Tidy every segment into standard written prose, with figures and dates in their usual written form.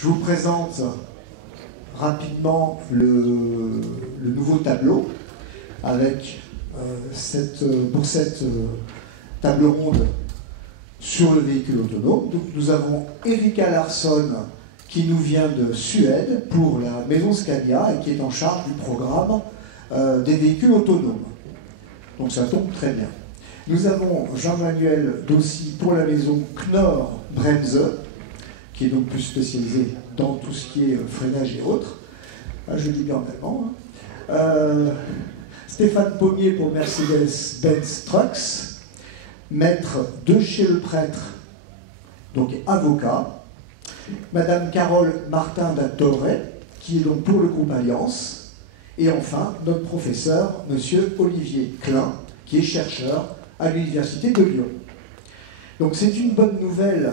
Je vous présente rapidement le nouveau tableau avec pour cette table ronde sur le véhicule autonome. Donc, nous avons Erika Larsson qui nous vient de Suède pour la maison Scania et qui est en charge du programme des véhicules autonomes. Donc ça tombe très bien. Nous avons Jean-Manuel Dossi pour la maison Knorr Bremse, qui est donc plus spécialisé dans tout ce qui est freinage et autres. Ah, je le dis bien en allemand. Stéphane Pommier pour Mercedes-Benz Trucks, maître de chez le prêtre, donc avocat. Madame Carole Martin da Torre, qui est donc pour le groupe Alliance. Et enfin, notre professeur, monsieur Olivier Klein, qui est chercheur à l'Université de Lyon. Donc c'est une bonne nouvelle.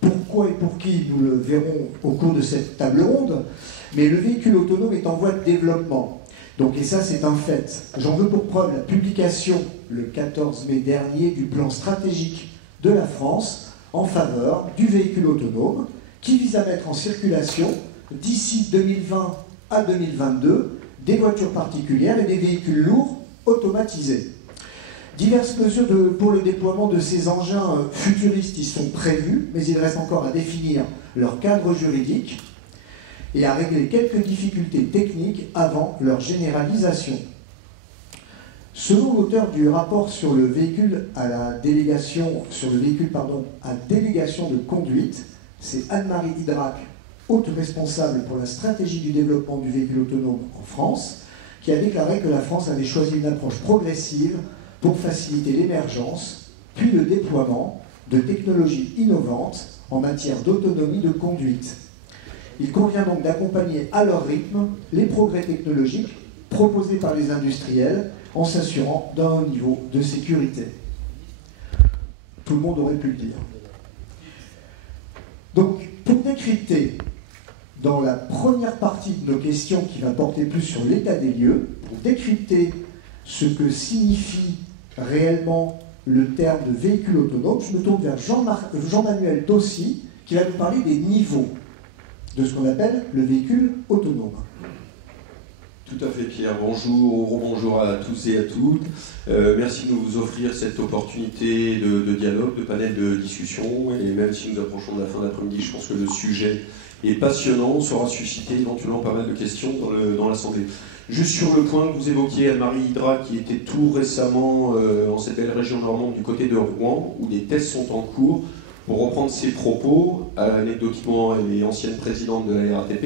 Pourquoi et pour qui, nous le verrons au cours de cette table ronde. Mais le véhicule autonome est en voie de développement. Donc, et ça, c'est un fait. J'en veux pour preuve la publication, le 14 mai dernier, du plan stratégique de la France en faveur du véhicule autonome, qui vise à mettre en circulation, d'ici 2020 à 2022, des voitures particulières et des véhicules lourds automatisés. Diverses mesures pour le déploiement de ces engins futuristes y sont prévues, mais il reste encore à définir leur cadre juridique et à régler quelques difficultés techniques avant leur généralisation. Selon l'auteur du rapport sur le véhicule à délégation de conduite, c'est Anne-Marie Hydrac, haute responsable pour la stratégie du développement du véhicule autonome en France, qui a déclaré que la France avait choisi une approche progressive pour faciliter l'émergence, puis le déploiement de technologies innovantes en matière d'autonomie de conduite. Il convient donc d'accompagner à leur rythme les progrès technologiques proposés par les industriels en s'assurant d'un haut niveau de sécurité. Tout le monde aurait pu le dire. Donc, pour décrypter dans la première partie de nos questions qui va porter plus sur l'état des lieux, pour décrypter ce que signifie réellement le terme de véhicule autonome, je me tourne vers Jean-Manuel Dossi qui va nous parler des niveaux de ce qu'on appelle le véhicule autonome. Tout à fait, Pierre. Bonjour, bonjour à tous et à toutes. Merci de nous offrir cette opportunité de dialogue, de panel de discussion. Et même si nous approchons de la fin d'après-midi, je pense que le sujet est passionnant, saura susciter éventuellement pas mal de questions dans l'Assemblée. Juste sur le point que vous évoquiez, Anne-Marie Hydrac, qui était tout récemment en cette belle région normande du côté de Rouen, où des tests sont en cours. Pour reprendre ses propos, anecdotiquement, elle est ancienne présidente de la RATP,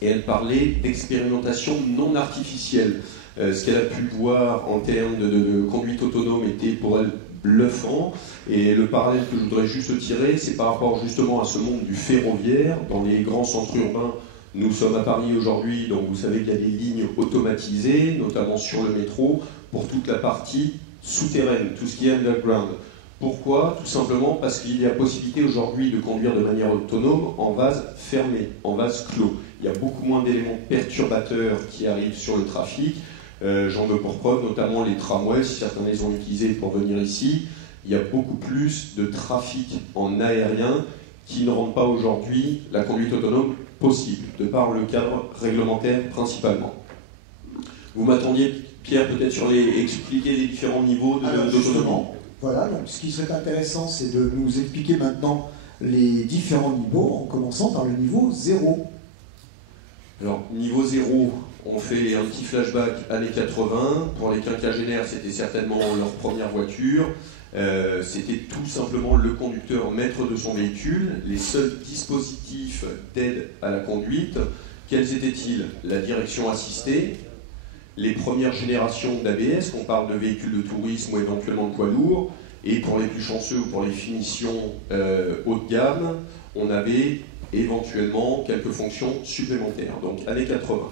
et elle parlait d'expérimentation non artificielle. Ce qu'elle a pu voir en termes de conduite autonome était pour elle bluffant, et le parallèle que je voudrais juste tirer, c'est par rapport justement à ce monde du ferroviaire. Dans les grands centres urbains, nous sommes à Paris aujourd'hui, donc vous savez qu'il y a des lignes automatisées, notamment sur le métro, pour toute la partie souterraine, tout ce qui est underground. Pourquoi? Tout simplement parce qu'il y a possibilité aujourd'hui de conduire de manière autonome en vase fermé, en vase clos. Il y a beaucoup moins d'éléments perturbateurs qui arrivent sur le trafic. J'en veux pour preuve notamment les tramways, si certains les ont utilisés pour venir ici. Il y a beaucoup plus de trafic en aérien qui ne rend pas aujourd'hui la conduite autonome possible, de par le cadre réglementaire principalement. Vous m'attendiez, Pierre, peut-être sur expliquer les différents niveaux d'autonomie. Voilà, donc ce qui serait intéressant, c'est de nous expliquer maintenant les différents niveaux, en commençant par le niveau 0. Alors, niveau 0, on fait un petit flashback années 80. Pour les quinquagénaires, c'était certainement leur première voiture. C'était tout simplement le conducteur maître de son véhicule. Les seuls dispositifs d'aide à la conduite, quels étaient-ils? La direction assistée, les premières générations d'ABS, qu'on parle de véhicules de tourisme ou éventuellement de poids lourds, et pour les plus chanceux ou pour les finitions haut de gamme, on avait éventuellement quelques fonctions supplémentaires, donc années 80.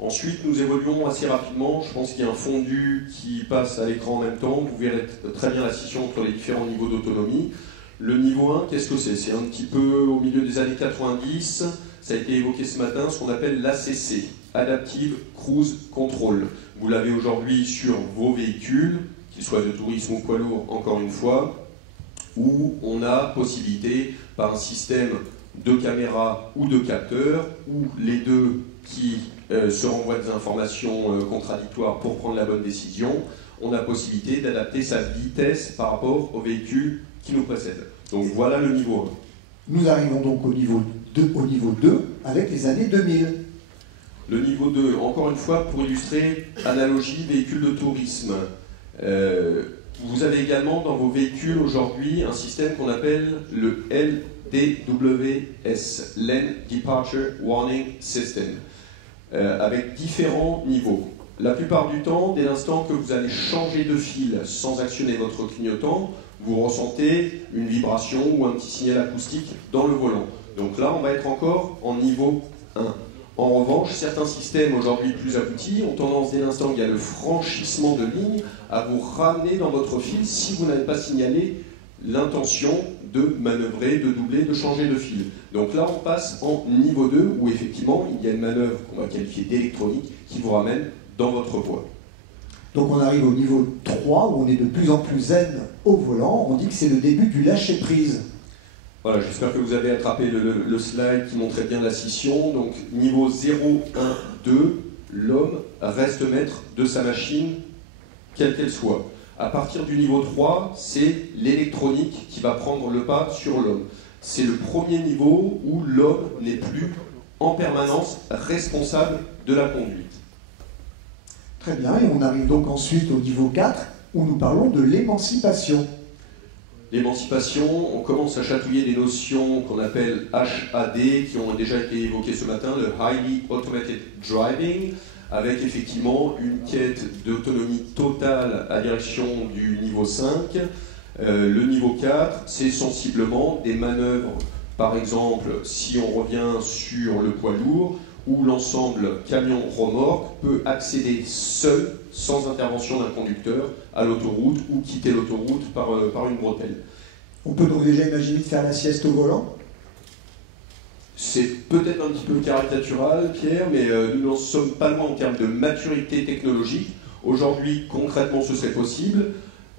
Ensuite, nous évoluons assez rapidement. Je pense qu'il y a un fondu qui passe à l'écran en même temps. Vous verrez très bien la scission entre les différents niveaux d'autonomie. Le niveau 1, qu'est-ce que c'est? C'est un petit peu au milieu des années 90. Ça a été évoqué ce matin, ce qu'on appelle l'ACC, Adaptive Cruise Control. Vous l'avez aujourd'hui sur vos véhicules, qu'ils soient de tourisme ou poids lourd, encore une fois, où on a possibilité, par un système de caméras ou de capteurs, ou les deux qui se renvoient des informations contradictoires pour prendre la bonne décision, on a possibilité d'adapter sa vitesse par rapport au véhicule qui nous précède. Donc voilà le niveau 1. Nous arrivons donc au niveau 2 avec les années 2000. Le niveau 2, encore une fois, pour illustrer analogie véhicule de tourisme. Vous avez également dans vos véhicules aujourd'hui un système qu'on appelle le LDWS, Lane Departure Warning System, avec différents niveaux. La plupart du temps, dès l'instant que vous allez changer de fil sans actionner votre clignotant, vous ressentez une vibration ou un petit signal acoustique dans le volant. Donc là, on va être encore en niveau 1. En revanche, certains systèmes aujourd'hui plus aboutis ont tendance, dès l'instant qu'il y a le franchissement de ligne, à vous ramener dans votre fil si vous n'avez pas signalé l'intention de manœuvrer, de doubler, de changer de fil. Donc là, on passe en niveau 2, où effectivement, il y a une manœuvre qu'on va qualifier d'électronique qui vous ramène dans votre voie. Donc on arrive au niveau 3, où on est de plus en plus zen au volant. On dit que c'est le début du lâcher-prise. Voilà, j'espère que vous avez attrapé le slide qui montrait bien la scission. Donc niveau 0, 1, 2, l'homme reste maître de sa machine, quelle qu'elle soit. À partir du niveau 3, c'est l'électronique qui va prendre le pas sur l'homme. C'est le premier niveau où l'homme n'est plus en permanence responsable de la conduite. Très bien, et on arrive donc ensuite au niveau 4, où nous parlons de l'émancipation. L'émancipation, on commence à chatouiller des notions qu'on appelle HAD, qui ont déjà été évoquées ce matin, le Highly Automated Driving, avec effectivement une quête d'autonomie totale à direction du niveau 5. Le niveau 4, c'est sensiblement des manœuvres, par exemple, si on revient sur le poids lourd, où l'ensemble camion-remorque peut accéder seul, sans intervention d'un conducteur, à l'autoroute ou quitter l'autoroute par une bretelle. On peut donc déjà imaginer de faire la sieste au volant? C'est peut-être un petit peu caricatural, Pierre, mais nous n'en sommes pas loin en termes de maturité technologique. Aujourd'hui, concrètement, ce serait possible.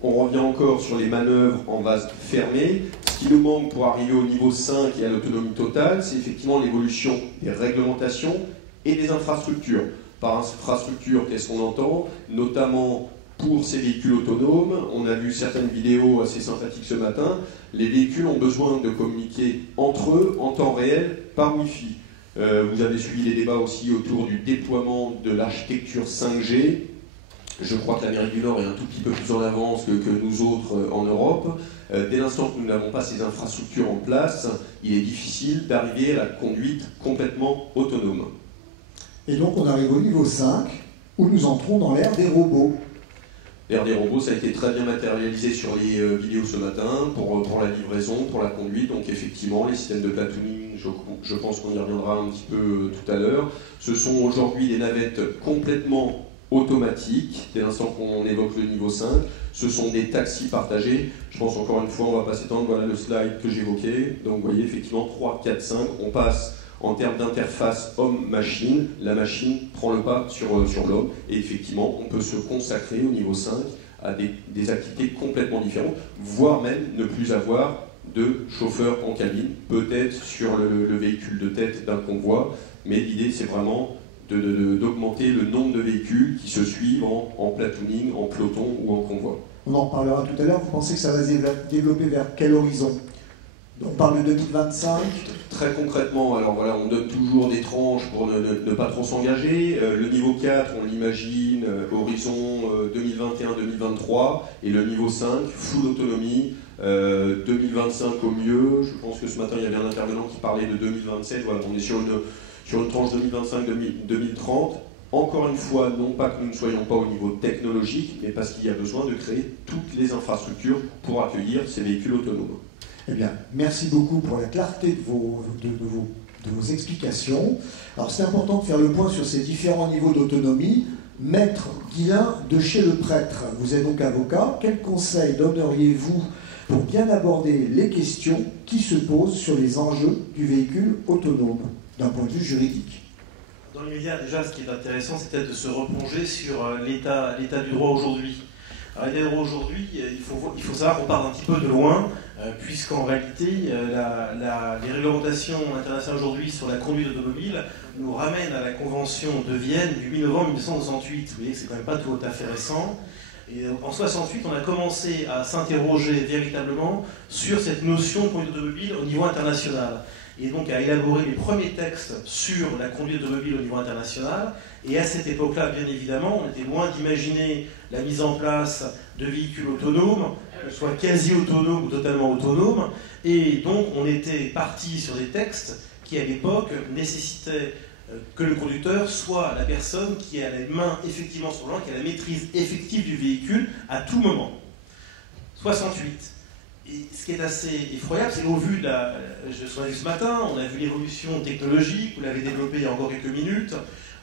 On revient encore sur les manœuvres en vase fermé. Ce qui nous manque pour arriver au niveau 5 et à l'autonomie totale, c'est effectivement l'évolution des réglementations et des infrastructures. Par infrastructure, qu'est-ce qu'on entend? Notamment pour ces véhicules autonomes, on a vu certaines vidéos assez sympathiques ce matin, les véhicules ont besoin de communiquer entre eux en temps réel par Wi-Fi. Vous avez suivi les débats aussi autour du déploiement de l'architecture 5G. Je crois que l'Amérique du Nord est un tout petit peu plus en avance que nous autres en Europe. Dès l'instant que nous n'avons pas ces infrastructures en place, il est difficile d'arriver à la conduite complètement autonome. Et donc on arrive au niveau 5, où nous entrons dans l'ère des robots. L'ère des robots, ça a été très bien matérialisé sur les vidéos ce matin, pour la livraison, pour la conduite. Donc effectivement, les systèmes de platooning, je pense qu'on y reviendra un petit peu tout à l'heure. Ce sont aujourd'hui des navettes complètement automatiques, dès l'instant qu'on évoque le niveau 5. Ce sont des taxis partagés. Je pense encore une fois, on ne va pas s'étendre, voilà le slide que j'évoquais. Donc vous voyez effectivement 3, 4, 5, on passe en termes d'interface homme-machine, la machine prend le pas sur l'homme, et effectivement, on peut se consacrer au niveau 5 à des activités complètement différentes, voire même ne plus avoir de chauffeur en cabine, peut-être sur le véhicule de tête d'un convoi, mais l'idée c'est vraiment d'augmenter le nombre de véhicules qui se suivent en platooning, en peloton ou en convoi. On en parlera tout à l'heure, vous pensez que ça va se développer vers quel horizon? On parle de 2025. Très concrètement, alors voilà, on donne toujours des tranches pour ne pas trop s'engager. Le niveau 4, on l'imagine, horizon 2021-2023, et le niveau 5, full autonomie, 2025 au mieux. Je pense que ce matin, il y avait un intervenant qui parlait de 2027. Voilà, on est sur une tranche 2025-2030. Encore une fois, non pas que nous ne soyons pas au niveau technologique, mais parce qu'il y a besoin de créer toutes les infrastructures pour accueillir ces véhicules autonomes. Eh bien, merci beaucoup pour la clarté de vos explications. Alors, c'est important de faire le point sur ces différents niveaux d'autonomie. Maître Guillain de chez Le Prêtre, vous êtes donc avocat. Quels conseils donneriez-vous pour bien aborder les questions qui se posent sur les enjeux du véhicule autonome, d'un point de vue juridique? Dans l'immédiat, déjà, ce qui est intéressant, c'est peut-être de se replonger sur l'état du droit aujourd'hui. Alors les droits aujourd'hui, il faut savoir qu'on part un petit peu de loin, puisqu'en réalité, les réglementations internationales aujourd'hui sur la conduite automobile nous ramènent à la Convention de Vienne du 8 novembre 1968. Vous voyez que c'est quand même pas tout à fait récent. Et en 1968, on a commencé à s'interroger véritablement sur cette notion de conduite automobile au niveau international. Et donc à élaborer les premiers textes sur la conduite automobile au niveau international. Et à cette époque-là, bien évidemment, on était loin d'imaginer la mise en place de véhicules autonomes, soit quasi autonomes ou totalement autonomes. Et donc on était parti sur des textes qui, à l'époque, nécessitaient que le conducteur soit la personne qui a les mains effectivement sur le volant, qui a la maîtrise effective du véhicule à tout moment. 68. Et ce qui est assez effroyable, c'est qu'au vu de je suis allé ce matin, on a vu l'évolution technologique, vous l'avez développée il y a encore quelques minutes,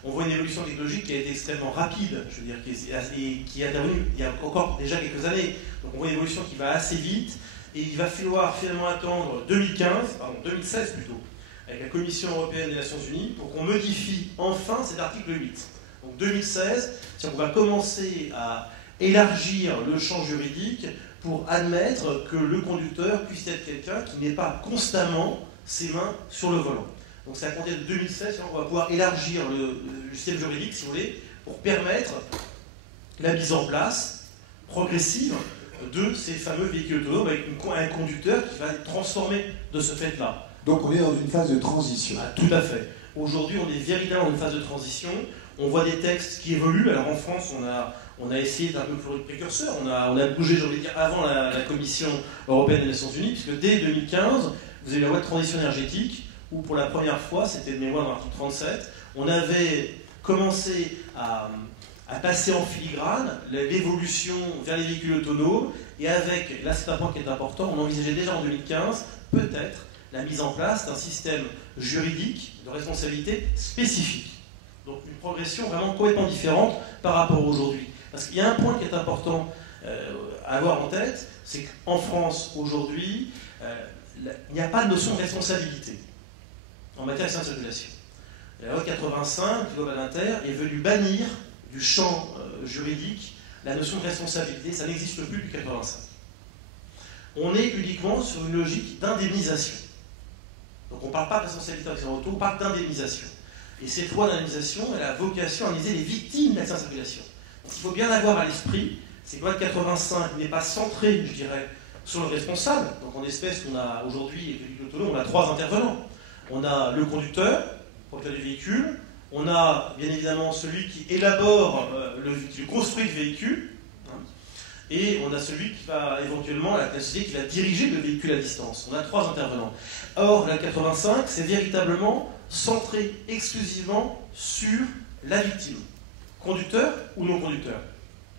on voit une évolution technologique qui a été extrêmement rapide, je veux dire, qui est intervenue il y a encore déjà quelques années. Donc on voit une évolution qui va assez vite, et il va falloir finalement attendre 2016 plutôt, avec la Commission européenne des Nations Unies, pour qu'on modifie enfin cet article 8. Donc 2016, on va commencer à élargir le champ juridique pour admettre que le conducteur puisse être quelqu'un qui n'ait pas constamment ses mains sur le volant. Donc c'est à compter de 2016 qu'on va pouvoir élargir le système juridique, si vous voulez, pour permettre la mise en place progressive de ces fameux véhicules autonomes avec un conducteur qui va être transformé de ce fait-là. Donc on est dans une phase de transition. Ah, tout à fait. Aujourd'hui, on est véritablement dans une phase de transition. On voit des textes qui évoluent. Alors en France, on a essayé d'un peu plus de précurseur. On a bougé, j'ai envie de dire, avant la Commission européenne des Nations Unies, puisque dès 2015, vous avez la loi de transition énergétique, où pour la première fois, c'était de mémoire dans l'article 37, on avait commencé à passer en filigrane l'évolution vers les véhicules autonomes, et avec, là c'est un point qui est important, on envisageait déjà en 2015, peut-être, la mise en place d'un système juridique de responsabilité spécifique. Donc une progression vraiment complètement différente par rapport à aujourd'hui. Parce qu'il y a un point qui est important à avoir en tête, c'est qu'en France, aujourd'hui, il n'y a pas de notion de responsabilité en matière de circulation. La loi 85, du Code inter, est venue bannir du champ juridique la notion de responsabilité, ça n'existe plus depuis 85. On est uniquement sur une logique d'indemnisation. Donc on ne parle pas de responsabilité d'accident auto, on parle d'indemnisation. Et cette loi d'indemnisation, elle a vocation à indemniser les victimes d'accidents de circulation. Donc il faut bien avoir à l'esprit, c'est que la loi de 85 n'est pas centrée, je dirais, sur le responsable. Donc en espèce, on a aujourd'hui, avec le véhicule autonome, on a trois intervenants. On a le conducteur, propriétaire du véhicule, on a bien évidemment celui qui élabore, qui construit le véhicule, hein, et on a celui qui va éventuellement, la société qui va diriger le véhicule à distance. On a trois intervenants. Or, la 85, c'est véritablement centré exclusivement sur la victime, conducteur ou non conducteur.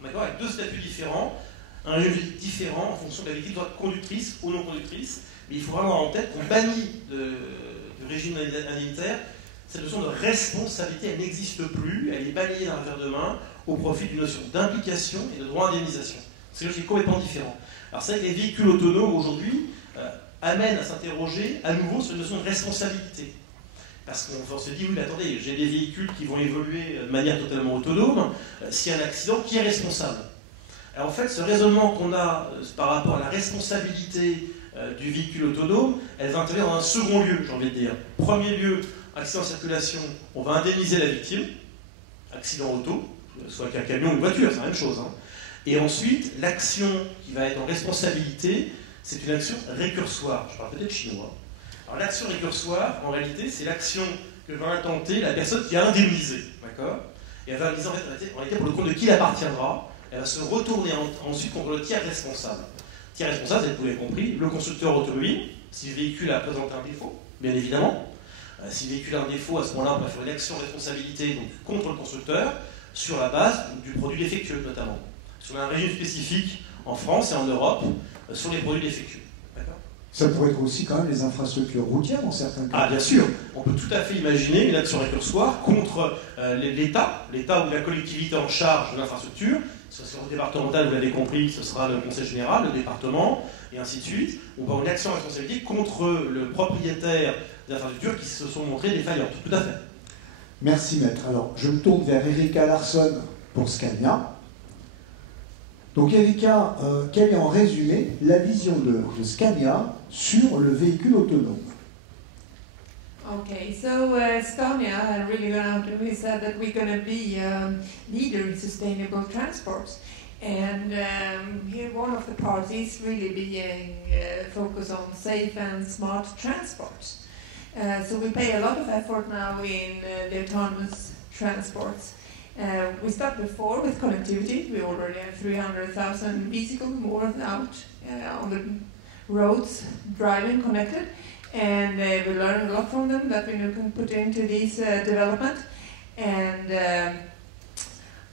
D'accord ? Avec deux statuts différents, un juridique différent en fonction de la victime, soit conductrice ou non conductrice, mais il faut vraiment avoir en tête qu'on bannit du régime indemnitaire cette notion de responsabilité, elle n'existe plus, elle est balayée d'un revers de main au profit d'une notion d'implication et de droit d'indemnisation. C'est complètement différent. Alors c'est vrai que les véhicules autonomes aujourd'hui amènent à s'interroger à nouveau sur une notion de responsabilité. Parce qu'on se dit, oui, mais attendez, j'ai des véhicules qui vont évoluer de manière totalement autonome, s'il y a un accident, qui est responsable? Alors en fait, ce raisonnement qu'on a par rapport à la responsabilité du véhicule autonome, elle va intervenir dans un second lieu, j'ai envie de dire. Premier lieu, accident de circulation, on va indemniser la victime, accident auto, soit qu'un camion ou une voiture, c'est la même chose. Hein. Et ensuite, l'action qui va être en responsabilité, c'est une action récursoire. Je parle peut-être chinois. Alors l'action récursoire, en réalité, c'est l'action que va intenter la personne qui a indemnisé. D'accord ? Et elle va indemniser en réalité pour le compte de qui elle appartiendra. Elle va se retourner ensuite contre le tiers responsable. Tiers responsable, vous l'avez compris, le constructeur automobile, si le véhicule a présenté un défaut, bien évidemment. Si le véhicule a un défaut, à ce moment-là, on va faire une action de responsabilité donc, contre le constructeur sur la base du produit défectueux, notamment. Sur un régime spécifique en France et en Europe sur les produits défectueux. Ça pourrait être aussi quand même les infrastructures routières dans certains cas. Ah bien sûr, on peut tout à fait imaginer une action récursoire contre l'État ou la collectivité en charge de l'infrastructure. Sur le départemental, vous l'avez compris, ce sera le conseil général, le département, et ainsi de suite. On va avoir une action de responsabilité contre le propriétaire des infrastructures qui se sont montrées défaillantes. Tout à fait. Merci maître. Alors, je me tourne vers Erika Larsson pour Scania. Donc Erika, quelle est en résumé la vision de Scania sur le véhicule autonome? Okay, so Scania had really gone out and we said that we're going to be a leader in sustainable transport. And here one of the parts is really being focused on safe and smart transport. So we pay a lot of effort now in the autonomous transports. We started before with connectivity. We already have 300,000 vehicles more out on the roads driving connected. And we learned a lot from them that we can put into this development. And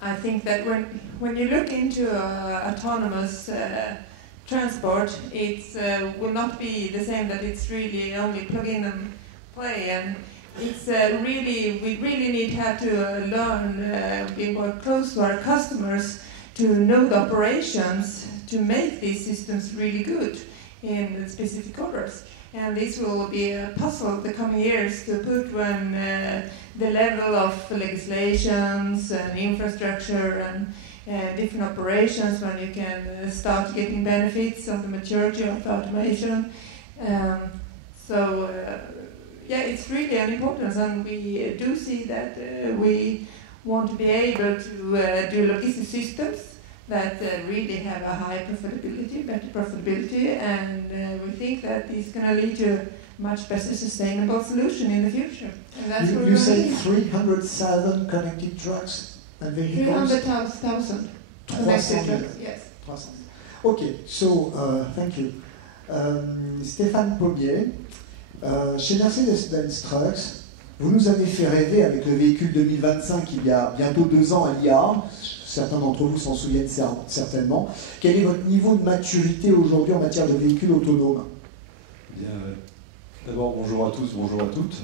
I think that when you look into autonomous transport, it will not be the same that it's really only plug in and play. And it's we really need to have to learn, be more close to our customers to know the operations to make these systems really good in specific orders. And this will be a puzzle the coming years to put when the level of legislations and infrastructure and different operations, when you can start getting benefits of the maturity of the automation. Yeah, it's really an importance, and we do see that we want to be able to do logistic systems that really have a high profitability, better profitability, and we think that it's going to lead to a much better sustainable solution in the future. And that's you say 300,000 connected trucks and vehicles? 300,000 connected trucks, yes. 300. Okay, so thank you. Stéphane Pommier, chez Mercedes-Benz Trucks, vous nous avez fait rêver avec le véhicule 2025 il y a bientôt 2 ans à l'IA. Certains d'entre vous s'en souviennent certainement. Quel est votre niveau de maturité aujourd'hui en matière de véhicules autonomes? Bien, d'abord, bonjour à tous, bonjour à toutes.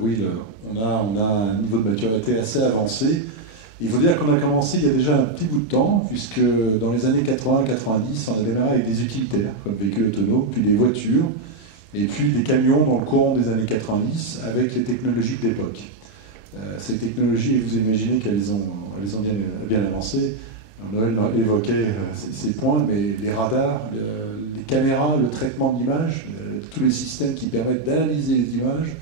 Oui, on a un niveau de maturité assez avancé. Il faut dire qu'on a commencé il y a déjà un petit bout de temps, puisque dans les années 80-90, on a démarré avec des utilitaires comme véhicules autonomes, puis des voitures, et puis des camions dans le courant des années 90 avec les technologies de l'époque. Ces technologies, vous imaginez qu'elles ont bien avancé. Noël évoquait ces points, mais les radars, les caméras, le traitement d'image, tous les systèmes qui permettent d'analyser les images,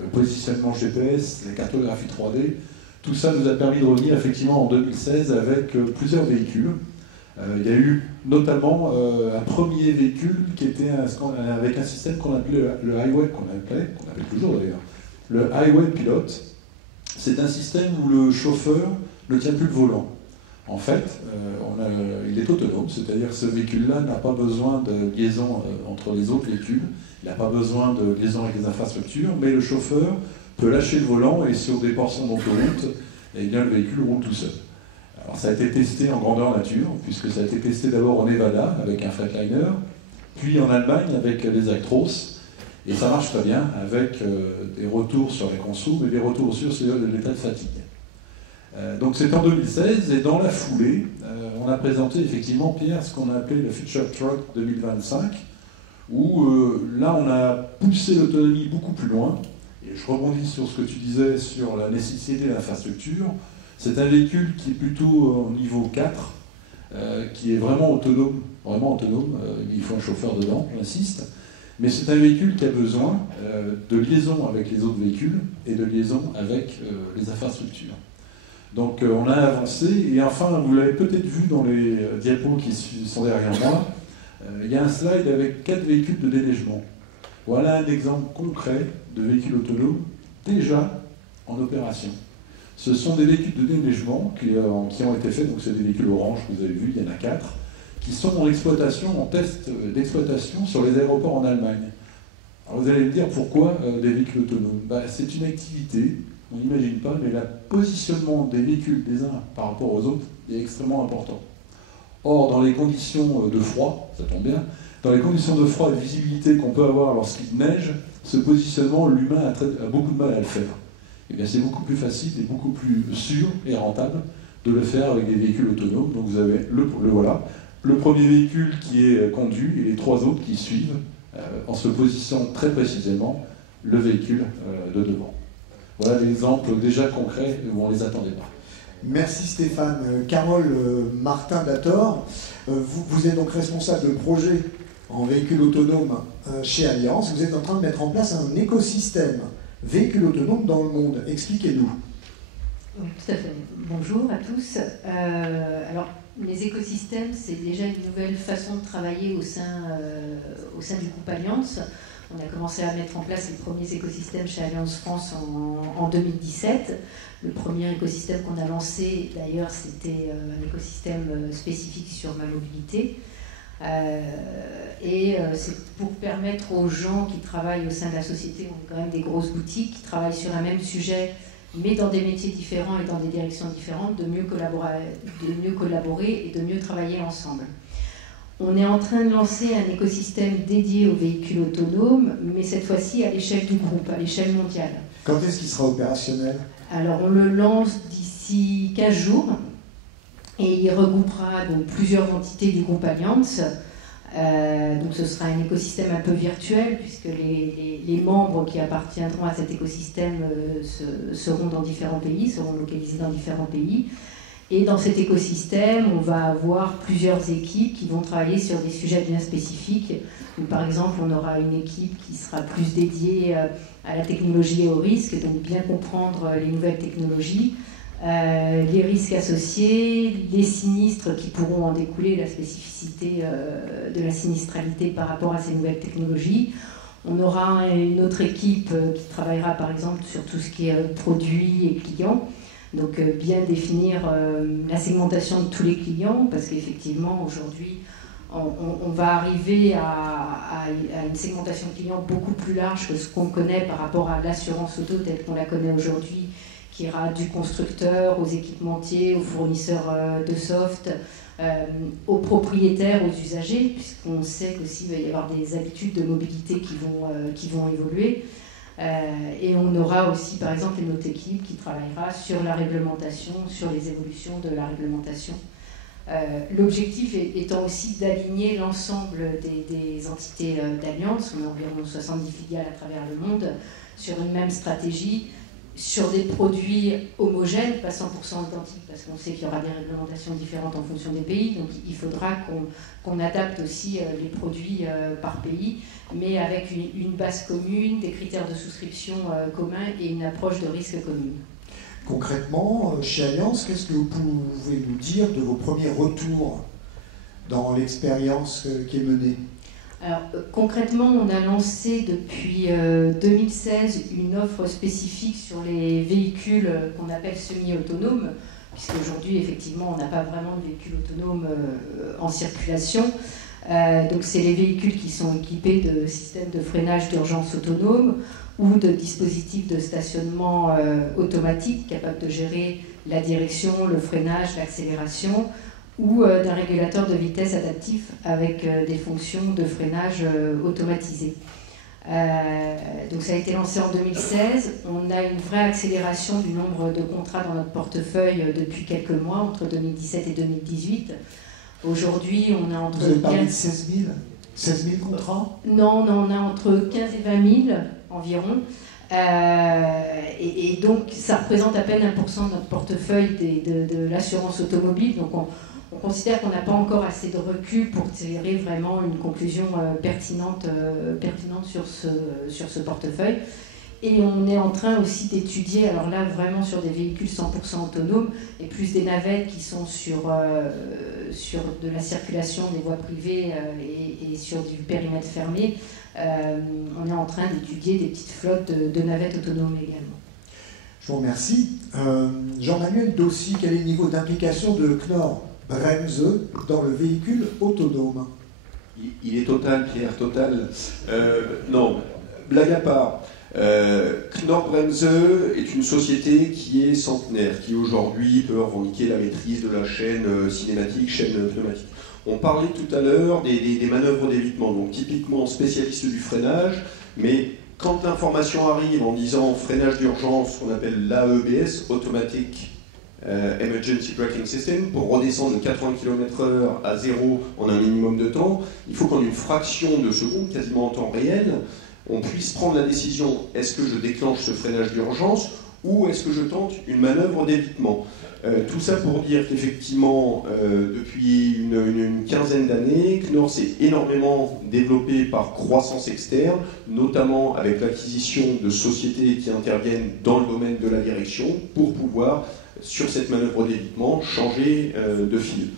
le positionnement GPS, la cartographie 3D, tout ça nous a permis de revenir effectivement en 2016 avec plusieurs véhicules. Il y a eu notamment un premier véhicule qui était avec un système qu'on appelait le Highway, qu'on appelle toujours d'ailleurs, le Highway Pilot. C'est un système où le chauffeur ne tient plus le volant. En fait, il est autonome, c'est-à-dire que ce véhicule-là n'a pas besoin de liaison entre les autres véhicules, il n'a pas besoin de liaison avec les infrastructures, mais le chauffeur peut lâcher le volant et sur des portions d'autoroute, eh bien, le véhicule roule tout seul. Alors ça a été testé en grandeur nature, puisque ça a été testé d'abord au Nevada avec un Freightliner, puis en Allemagne avec les Actros, et ça marche très bien avec des retours sur les consos, mais des retours aussi sur l'état de fatigue. Donc c'est en 2016, et dans la foulée, on a présenté effectivement, Pierre, ce qu'on a appelé le Future Truck 2025, où là on a poussé l'autonomie beaucoup plus loin, et je rebondis sur ce que tu disais sur la nécessité de l'infrastructure. C'est un véhicule qui est plutôt au niveau 4, qui est vraiment autonome, il faut un chauffeur dedans, j'insiste, mais c'est un véhicule qui a besoin de liaison avec les autres véhicules et de liaison avec les infrastructures. Donc on a avancé, et enfin, vous l'avez peut-être vu dans les diapos qui sont derrière moi, il y a un slide avec 4 véhicules de déneigement. Voilà un exemple concret de véhicules autonomes déjà en opération. Ce sont des véhicules de déneigement qui ont été faits, donc c'est des véhicules orange que vous avez vu, il y en a 4, qui sont en exploitation, en test d'exploitation sur les aéroports en Allemagne. Alors vous allez me dire pourquoi des véhicules autonomes? C'est une activité, on n'imagine pas, mais le positionnement des véhicules des uns par rapport aux autres est extrêmement important. Or, dans les conditions de froid, ça tombe bien, dans les conditions de froid et de visibilité qu'on peut avoir lorsqu'il neige, ce positionnement, l'humain a beaucoup de mal à le faire. Et bien c'est beaucoup plus facile et beaucoup plus sûr et rentable de le faire avec des véhicules autonomes. Donc vous avez le premier véhicule qui est conduit et les 3 autres qui suivent en se positionnant très précisément le véhicule de devant. Voilà l'exemple déjà concret où on ne les attendait pas. Merci Stéphane. Carole Martin d'Ator, vous êtes donc responsable de projet en véhicule autonome chez Alliance. Vous êtes en train de mettre en place un écosystème véhicule autonome dans le monde. Expliquez-nous. Oui, tout à fait. Bonjour à tous. Alors, les écosystèmes, c'est déjà une nouvelle façon de travailler au sein du groupe Alliance. On a commencé à mettre en place les premiers écosystèmes chez Alliance France en 2017. Le premier écosystème qu'on a lancé, d'ailleurs, c'était un écosystème spécifique sur ma mobilité. C'est pour permettre aux gens qui travaillent au sein de la société, on est quand même des grosses boutiques, qui travaillent sur un même sujet, mais dans des métiers différents et dans des directions différentes, de mieux collaborer et de mieux travailler ensemble. On est en train de lancer un écosystème dédié aux véhicules autonomes, mais cette fois-ci à l'échelle du groupe, à l'échelle mondiale. Quand est-ce qu'il sera opérationnel? Alors on le lance d'ici 15 jours et il regroupera donc plusieurs entités du groupe Alliance. Donc ce sera un écosystème un peu virtuel puisque les membres qui appartiendront à cet écosystème seront dans différents pays, seront localisés dans différents pays. Et dans cet écosystème, on va avoir plusieurs équipes qui vont travailler sur des sujets bien spécifiques. Donc, par exemple, on aura une équipe qui sera plus dédiée à la technologie et au risque, donc bien comprendre les nouvelles technologies, les risques associés, les sinistres qui pourront en découler, la spécificité de la sinistralité par rapport à ces nouvelles technologies. On aura une autre équipe qui travaillera par exemple sur tout ce qui est produits et clients. Donc bien définir la segmentation de tous les clients, parce qu'effectivement aujourd'hui on va arriver à une segmentation client beaucoup plus large que ce qu'on connaît par rapport à l'assurance auto telle qu'on la connaît aujourd'hui, qui ira du constructeur aux équipementiers, aux fournisseurs de soft, aux propriétaires, aux usagers, puisqu'on sait qu'aussi il va y avoir des habitudes de mobilité qui vont évoluer. Et on aura aussi par exemple une autre équipe qui travaillera sur la réglementation, sur les évolutions de la réglementation. L'objectif étant aussi d'aligner l'ensemble des entités d'Alliance, on a environ 70 filiales à travers le monde, sur une même stratégie, sur des produits homogènes, pas 100% identiques, parce qu'on sait qu'il y aura des réglementations différentes en fonction des pays, donc il faudra qu'on adapte aussi les produits par pays, mais avec une base commune, des critères de souscription communs et une approche de risque commune. Concrètement, chez Alliance, qu'est-ce que vous pouvez nous dire de vos premiers retours dans l'expérience qui est menée? Alors, concrètement, on a lancé depuis 2016 une offre spécifique sur les véhicules qu'on appelle semi-autonomes, puisqu'aujourd'hui, effectivement, on n'a pas vraiment de véhicules autonomes en circulation. Donc, c'est les véhicules qui sont équipés de systèmes de freinage d'urgence autonomes ou de dispositifs de stationnement automatique capables de gérer la direction, le freinage, l'accélération, ou d'un régulateur de vitesse adaptif avec des fonctions de freinage automatisées. Donc ça a été lancé en 2016. On a une vraie accélération du nombre de contrats dans notre portefeuille depuis quelques mois, entre 2017 et 2018. Aujourd'hui, on a entre... Vous avez parlé de 16 000 contrats? Non, on a entre 15 et 20 000 environ. Et donc ça représente à peine 1% de notre portefeuille de l'assurance automobile. Donc on considère qu'on n'a pas encore assez de recul pour tirer vraiment une conclusion pertinente sur ce portefeuille. Et on est en train aussi d'étudier, alors là vraiment sur des véhicules 100% autonomes et plus des navettes qui sont sur de la circulation des voies privées et sur du périmètre fermé. On est en train d'étudier des petites flottes de navettes autonomes également. Je vous remercie. Jean-Manuel Dossi, quel est le niveau d'implication de Knorr-Bremse dans le véhicule autonome? Il est total, Pierre, total. Non, blague à part. Knorr-Bremse est une société qui est centenaire, qui aujourd'hui peut revendiquer la maîtrise de la chaîne cinématique, chaîne pneumatique. On parlait tout à l'heure des manœuvres d'évitement, donc typiquement spécialiste du freinage, mais quand l'information arrive en disant freinage d'urgence, qu'on appelle l'AEBS, Automatic Emergency Braking System, pour redescendre de 80 km/h à 0 en un minimum de temps, il faut qu'en une fraction de seconde, quasiment en temps réel, on puisse prendre la décision, est-ce que je déclenche ce freinage d'urgence ou est-ce que je tente une manœuvre d'évitement? Tout ça pour dire qu'effectivement, depuis une quinzaine d'années, Knorr s'est énormément développé par croissance externe, notamment avec l'acquisition de sociétés qui interviennent dans le domaine de la direction pour pouvoir, sur cette manœuvre d'évitement, changer de fil.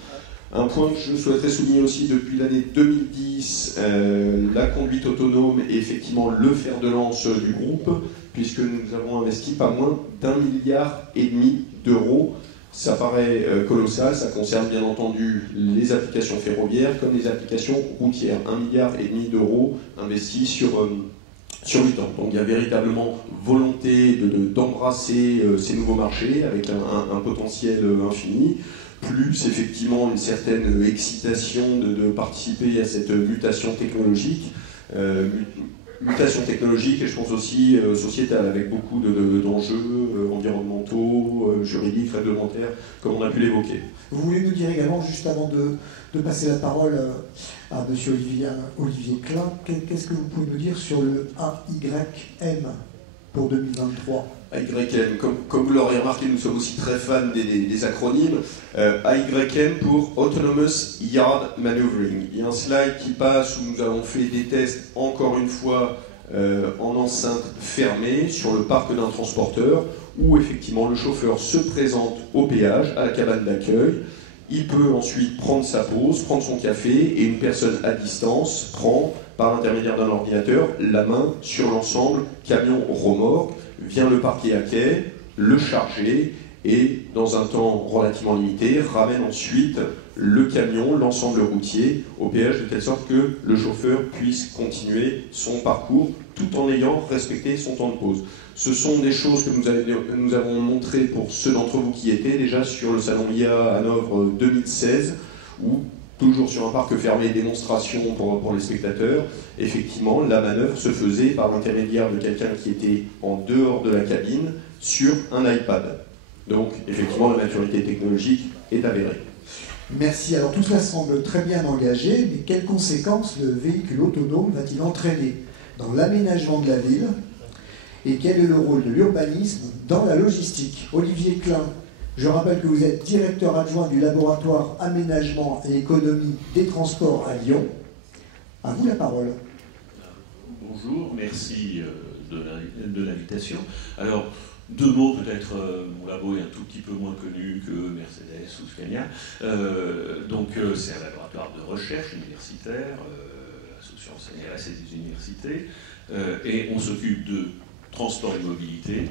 Un point que je souhaiterais souligner aussi, depuis l'année 2010, la conduite autonome est effectivement le fer de lance du groupe, puisque nous avons investi pas moins d'1,5 milliard d'euros. Ça paraît colossal, ça concerne bien entendu les applications ferroviaires comme les applications routières. 1,5 milliard d'euros investis sur 8 ans. Donc il y a véritablement volonté d'embrasser ces nouveaux marchés avec un potentiel infini, plus effectivement une certaine excitation de participer à cette mutation technologique. Mutation technologique et je pense aussi sociétale, avec beaucoup d'enjeux environnementaux, juridiques, réglementaires, comme on a pu l'évoquer. Vous voulez nous dire également, juste avant de passer la parole à M. Olivier Klein, qu'est-ce que vous pouvez nous dire sur le AYM pour 2023 AYM, comme vous l'aurez remarqué, nous sommes aussi très fans des acronymes. AYM pour Autonomous Yard Maneuvering. Il y a un slide qui passe où nous avons fait des tests, encore une fois, en enceinte fermée, sur le parc d'un transporteur, où effectivement le chauffeur se présente au péage, à la cabane d'accueil. Il peut ensuite prendre sa pause, prendre son café, et une personne à distance prend, par l'intermédiaire d'un ordinateur, la main sur l'ensemble camion-remorque, vient le parquer à quai, le charger, et dans un temps relativement limité, ramène ensuite le camion, l'ensemble routier, au péage, de telle sorte que le chauffeur puisse continuer son parcours tout en ayant respecté son temps de pause. Ce sont des choses que nous avons montrées pour ceux d'entre vous qui étaient déjà sur le salon IA à Hanovre 2016, où, toujours sur un parc fermé, démonstration pour les spectateurs, effectivement, la manœuvre se faisait par l'intermédiaire de quelqu'un qui était en dehors de la cabine sur un iPad. Donc, effectivement, la maturité technologique est avérée. Merci. Alors, tout cela semble très bien engagé, mais quelles conséquences le véhicule autonome va-t-il entraîner dans l'aménagement de la ville? Et quel est le rôle de l'urbanisme dans la logistique? Olivier Klein, je rappelle que vous êtes directeur adjoint du laboratoire aménagement et économie des transports à Lyon. À vous la parole. Bonjour, merci de l'invitation. Alors, deux mots peut-être, mon labo est un tout petit peu moins connu que Mercedes ou Scania. C'est un laboratoire de recherche universitaire, associant CNRS et des universités, et on s'occupe de transport et mobilité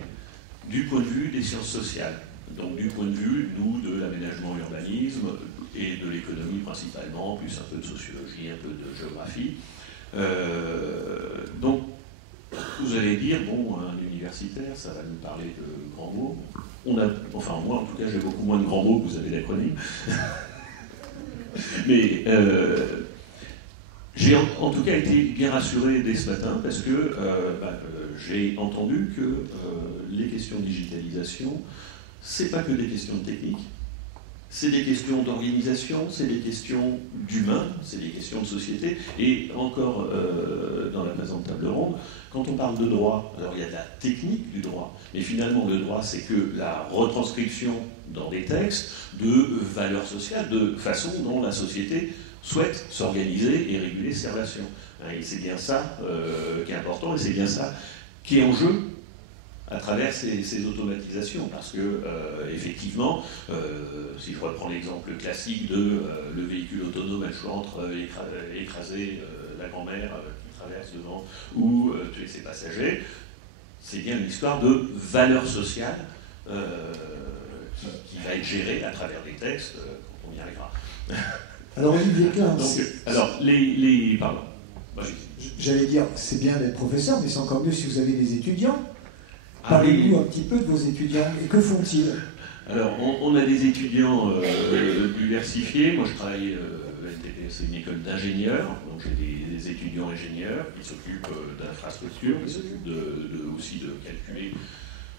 du point de vue des sciences sociales. Donc du point de vue, nous, de l'aménagement et urbanisme et de l'économie principalement, plus un peu de sociologie, un peu de géographie. Donc, vous allez dire, bon, un universitaire, ça va nous parler de grands mots. Enfin, moi, en tout cas, j'ai beaucoup moins de grands mots que vous avez d'acronymes. Mais j'ai en tout cas été bien rassuré dès ce matin parce que j'ai entendu que les questions de digitalisation, c'est pas que des questions de technique, c'est des questions d'organisation, c'est des questions d'humain, c'est des questions de société. Et encore dans la présente table ronde, quand on parle de droit, alors il y a de la technique du droit, mais finalement le droit c'est que la retranscription dans des textes de valeurs sociales, de façon dont la société souhaite s'organiser et réguler ses relations. Et c'est bien ça qui est important, et c'est bien ça qui est en jeu à travers ces automatisations, parce que effectivement, si je reprends l'exemple classique de le véhicule autonome a le choix entre écraser la grand-mère qui traverse devant ou tuer ses passagers, c'est bien une histoire de valeur sociale qui va être gérée à travers des textes quand on y arrivera. Alors Olivier Klein, pardon. J'allais dire, c'est bien d'être professeur, mais c'est encore mieux si vous avez des étudiants. Parlez-nous un petit peu de vos étudiants, et que font-ils? Alors, on a des étudiants diversifiés. Moi, je travaille à l'NTP, c'est une école d'ingénieurs, donc j'ai des étudiants ingénieurs qui s'occupent d'infrastructures, qui s'occupent aussi de calculer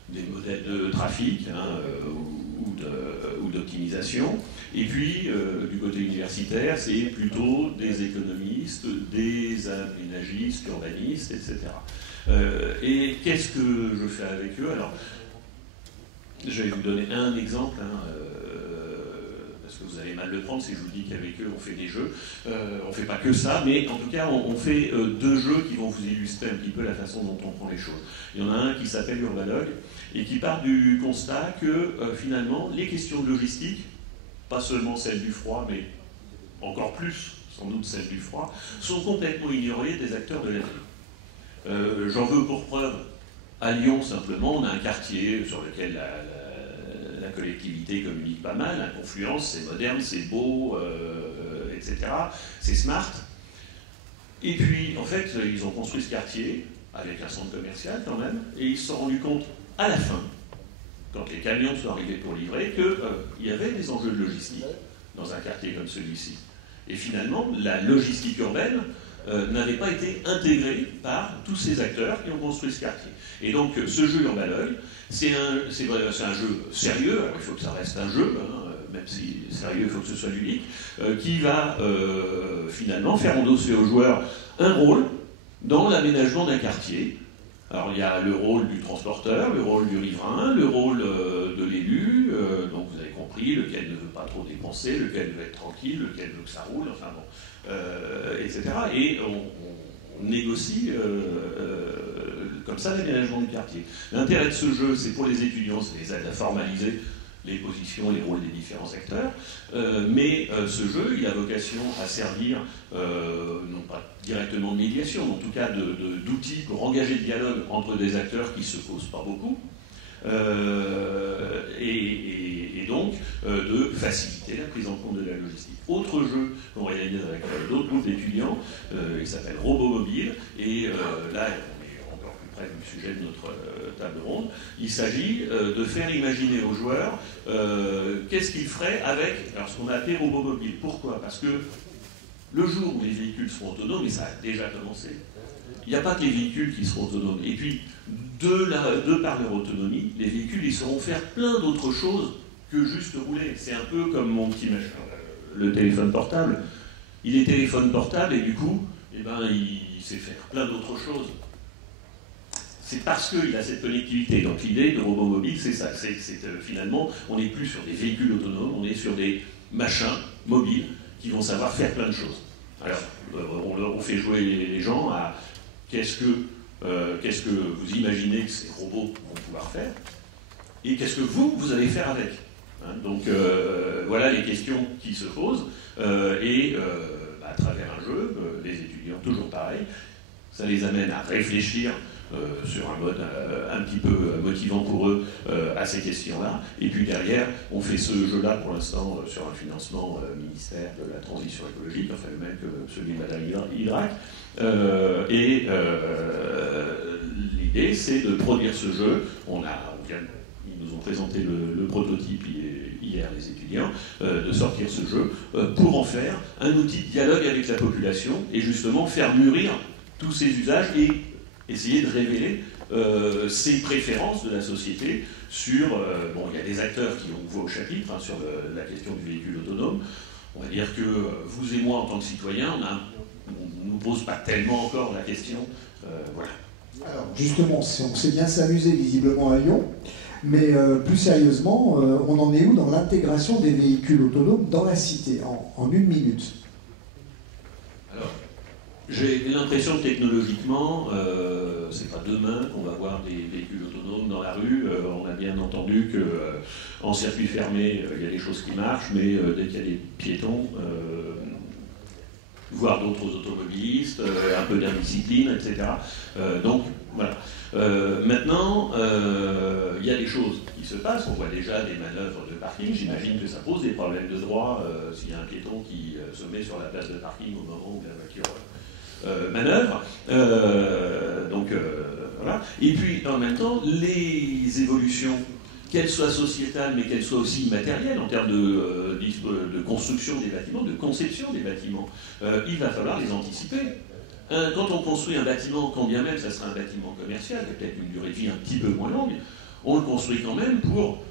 des modèles de trafic ou d'optimisation. Et puis, du côté universitaire, c'est plutôt des économistes, des aménagistes, urbanistes, etc. Et qu'est-ce que je fais avec eux? Alors, Je vais vous donner un exemple, parce que vous allez mal le prendre si je vous dis qu'avec eux on fait des jeux. On ne fait pas que ça, mais en tout cas on fait 2 jeux qui vont vous illustrer un petit peu la façon dont on prend les choses. Il y en a un qui s'appelle Urbalogue et qui part du constat que finalement les questions de logistique, pas seulement celles du froid, mais encore plus sans doute celles du froid, sont complètement ignorées des acteurs de la ville. J'en veux pour preuve, à Lyon simplement, on a un quartier sur lequel la collectivité communique pas mal, la Confluence, c'est moderne, c'est beau, etc. C'est smart. Et puis, en fait, ils ont construit ce quartier, avec un centre commercial quand même, et ils se sont rendus compte, à la fin, quand les camions sont arrivés pour livrer, qu'il y avait des enjeux de logistique dans un quartier comme celui-ci. Et finalement, la logistique urbaine n'avait pas été intégrée par tous ces acteurs qui ont construit ce quartier. Et donc, ce jeu Urbalogue, c'est un jeu sérieux, alors il faut que ça reste un jeu, même si sérieux, il faut que ce soit ludique, qui va finalement faire endosser aux joueurs un rôle dans l'aménagement d'un quartier. Alors il y a le rôle du transporteur, le rôle du riverain, le rôle de l'élu, donc vous avez compris, lequel ne veut pas trop dépenser, lequel veut être tranquille, lequel veut que ça roule, enfin bon, etc. Et on négocie comme ça l'aménagement du quartier. L'intérêt de ce jeu, c'est pour les étudiants, ça les aide à formaliser les positions, les rôles des différents acteurs, mais ce jeu, il a vocation à servir, non pas directement de médiation, mais en tout cas d'outils pour engager le dialogue entre des acteurs qui ne se posent pas beaucoup, et donc de faciliter la prise en compte de la logistique. Autre jeu qu'on réalise avec d'autres groupes d'étudiants, il s'appelle Robot Mobile, et là, du sujet de notre table ronde, il s'agit de faire imaginer aux joueurs qu'est-ce qu'ils feraient avec ce qu'on a appelé robot mobile. Pourquoi? Parce que le jour où les véhicules seront autonomes, et ça a déjà commencé, il n'y a pas que les véhicules qui seront autonomes. Et puis, de par leur autonomie, les véhicules ils sauront faire plein d'autres choses que juste rouler. C'est un peu comme mon petit machin, le téléphone portable. Il est téléphone portable et du coup, il sait faire plein d'autres choses. C'est parce qu'il a cette connectivité. Donc l'idée de robot mobile, c'est ça. C'est finalement, on n'est plus sur des véhicules autonomes, on est sur des machins mobiles qui vont savoir faire plein de choses. Alors, on fait jouer les gens à qu'est-ce que vous imaginez que ces robots vont pouvoir faire et qu'est-ce que vous allez faire avec. Donc voilà les questions qui se posent et à travers un jeu, les étudiants, toujours pareil, ça les amène à réfléchir sur un mode un petit peu motivant pour eux à ces questions-là. Et puis derrière, on fait ce jeu-là pour l'instant sur un financement ministère de la transition écologique, enfin le même que celui de Madame Idrac. L'idée, c'est de produire ce jeu. Ils nous ont présenté le prototype hier, les étudiants, de sortir ce jeu pour en faire un outil de dialogue avec la population et justement faire mûrir tous ces usages et essayer de révéler ces préférences de la société sur... il y a des acteurs qui on voit au chapitre sur la question du véhicule autonome. On va dire que vous et moi, en tant que citoyens, on ne nous pose pas tellement encore la question. Voilà. Alors justement, on s'est bien s'amuser visiblement à Lyon, mais plus sérieusement, on en est où dans l'intégration des véhicules autonomes dans la cité, en 1 minute? Alors, j'ai l'impression que technologiquement, c'est pas demain qu'on va voir des véhicules autonomes dans la rue. On a bien entendu qu'en circuit fermé, il y a des choses qui marchent, mais dès qu'il y a des piétons, voire d'autres automobilistes, un peu d'indiscipline, etc. Donc, voilà. Maintenant, il y a des choses qui se passent. On voit déjà des manœuvres de parking. J'imagine que ça pose des problèmes de droit s'il y a un piéton qui se met sur la place de parking au moment où la voiture manœuvre. Voilà. Et puis, en même temps, les évolutions, qu'elles soient sociétales, mais qu'elles soient aussi matérielles, en termes de construction des bâtiments, de conception des bâtiments, il va falloir les anticiper. Quand on construit un bâtiment, quand bien même ça sera un bâtiment commercial, avec peut-être une durée de vie un petit peu moins longue, on le construit quand même pour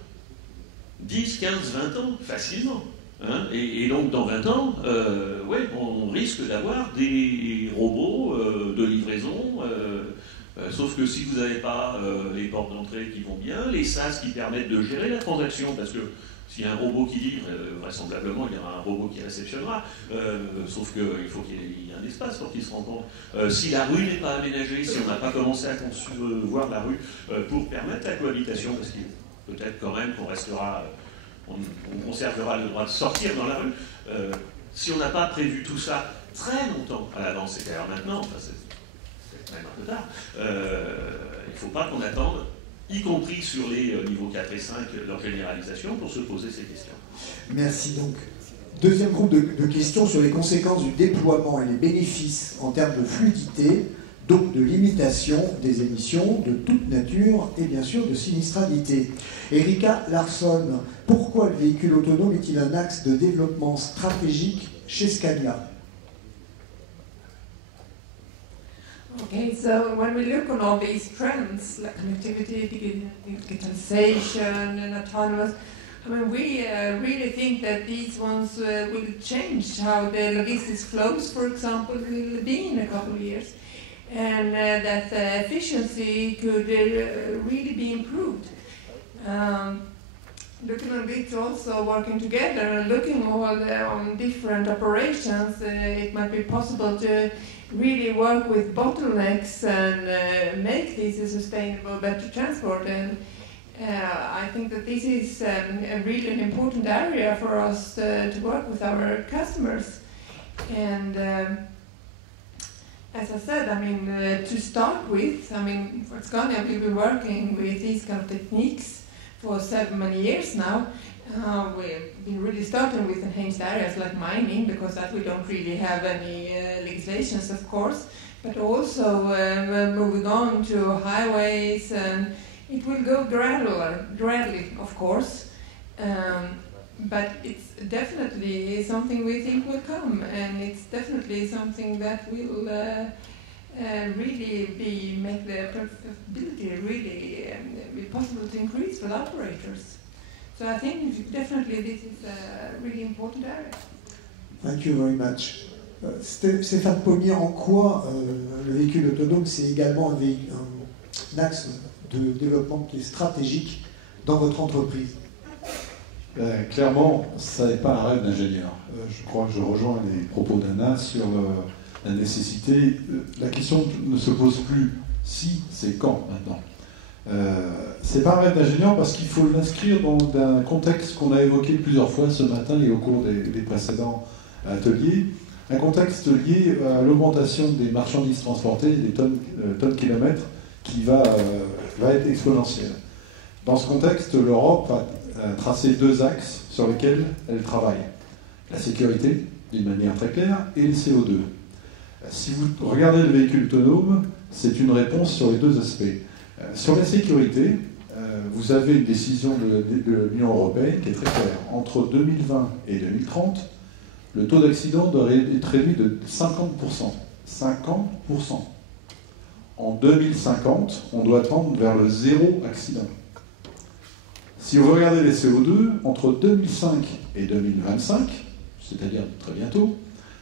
10, 15, 20 ans, facilement. Et donc dans 20 ans, on risque d'avoir des robots de livraison Sauf que si vous n'avez pas les portes d'entrée qui vont bien, les SAS qui permettent de gérer la transaction, parce que s'il y a un robot qui livre, vraisemblablement il y aura un robot qui réceptionnera, sauf qu'il faut qu'il y ait un espace pour qu'il se rende compte. Si la rue n'est pas aménagée, si on n'a pas commencé à concevoir la rue pour permettre la cohabitation, parce qu'il peut-être quand même qu'on restera, on conservera le droit de sortir dans la rue, si on n'a pas prévu tout ça très longtemps à l'avance, c'est-à-dire maintenant, enfin, c'est quand même un peu tard, il ne faut pas qu'on attende, y compris sur les niveaux 4 et 5, leur généralisation, pour se poser ces questions. Merci donc. Deuxième groupe de questions sur les conséquences du déploiement et les bénéfices en termes de fluidité, donc de limitation des émissions de toute nature et bien sûr de sinistralité. Erika Larsson, pourquoi le véhicule autonome est-il un axe de développement stratégique chez Scania? Okay, so when we look on all these trends, like connectivity, digitalization, and autonomous, I mean, we really think that these ones will change how the logistics flows, for example, will be in a couple of years, and that the efficiency could really be improved. Looking at it also working together and looking on different operations, it might be possible to really work with bottlenecks and make this a sustainable, better transport. And I think that this is a really an important area for us to work with our customers. And as I said, I mean, to start with, I mean, for Scania, we've been working with these kind of techniques for many years now. We've been really starting with enhanced areas like mining, because that we don't really have any legislations, of course, but also moving on to highways, and it will go gradually, of course, but it's definitely something we think will come, and it's definitely something that will really make the profitability really be possible to increase for the operators. So I think definitely this is a really important area. Thank you very much. Stéphane Pommier, en quoi le véhicule autonome, c'est également un axe de développement qui est stratégique dans votre entreprise? Clairement, ça n'est pas un rêve d'ingénieur. Je crois que je rejoins les propos d'Anna sur la nécessité. La question ne se pose plus si, c'est quand maintenant. C'est pas un rêve d'ingénieur parce qu'il faut l'inscrire dans un contexte qu'on a évoqué plusieurs fois ce matin et au cours des précédents ateliers, un contexte lié à l'augmentation des marchandises transportées, des tonnes kilomètres, qui va être exponentielle. Dans ce contexte, l'Europe a tracé deux axes sur lesquels elle travaille. La sécurité, d'une manière très claire, et le CO2. Si vous regardez le véhicule autonome, c'est une réponse sur les deux aspects. Sur la sécurité, vous avez une décision de l'Union européenne qui est très claire. Entre 2020 et 2030, le taux d'accident doit être réduit de 50%. 50%. En 2050, on doit tendre vers le zéro accident. Si vous regardez les CO2, entre 2005 et 2025, c'est-à-dire très bientôt,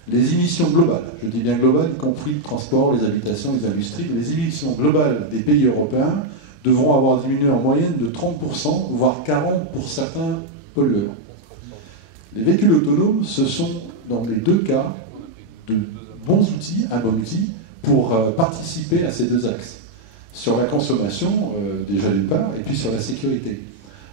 les émissions globales, je dis bien globales, y compris le transport, les habitations, les industries, les émissions globales des pays européens devront avoir diminué en moyenne de 30%, voire 40% pour certains pollueurs. Les véhicules autonomes, ce sont dans les deux cas de bons outils, un bon outil, pour participer à ces deux axes. Sur la consommation, déjà d'une part, et puis sur la sécurité.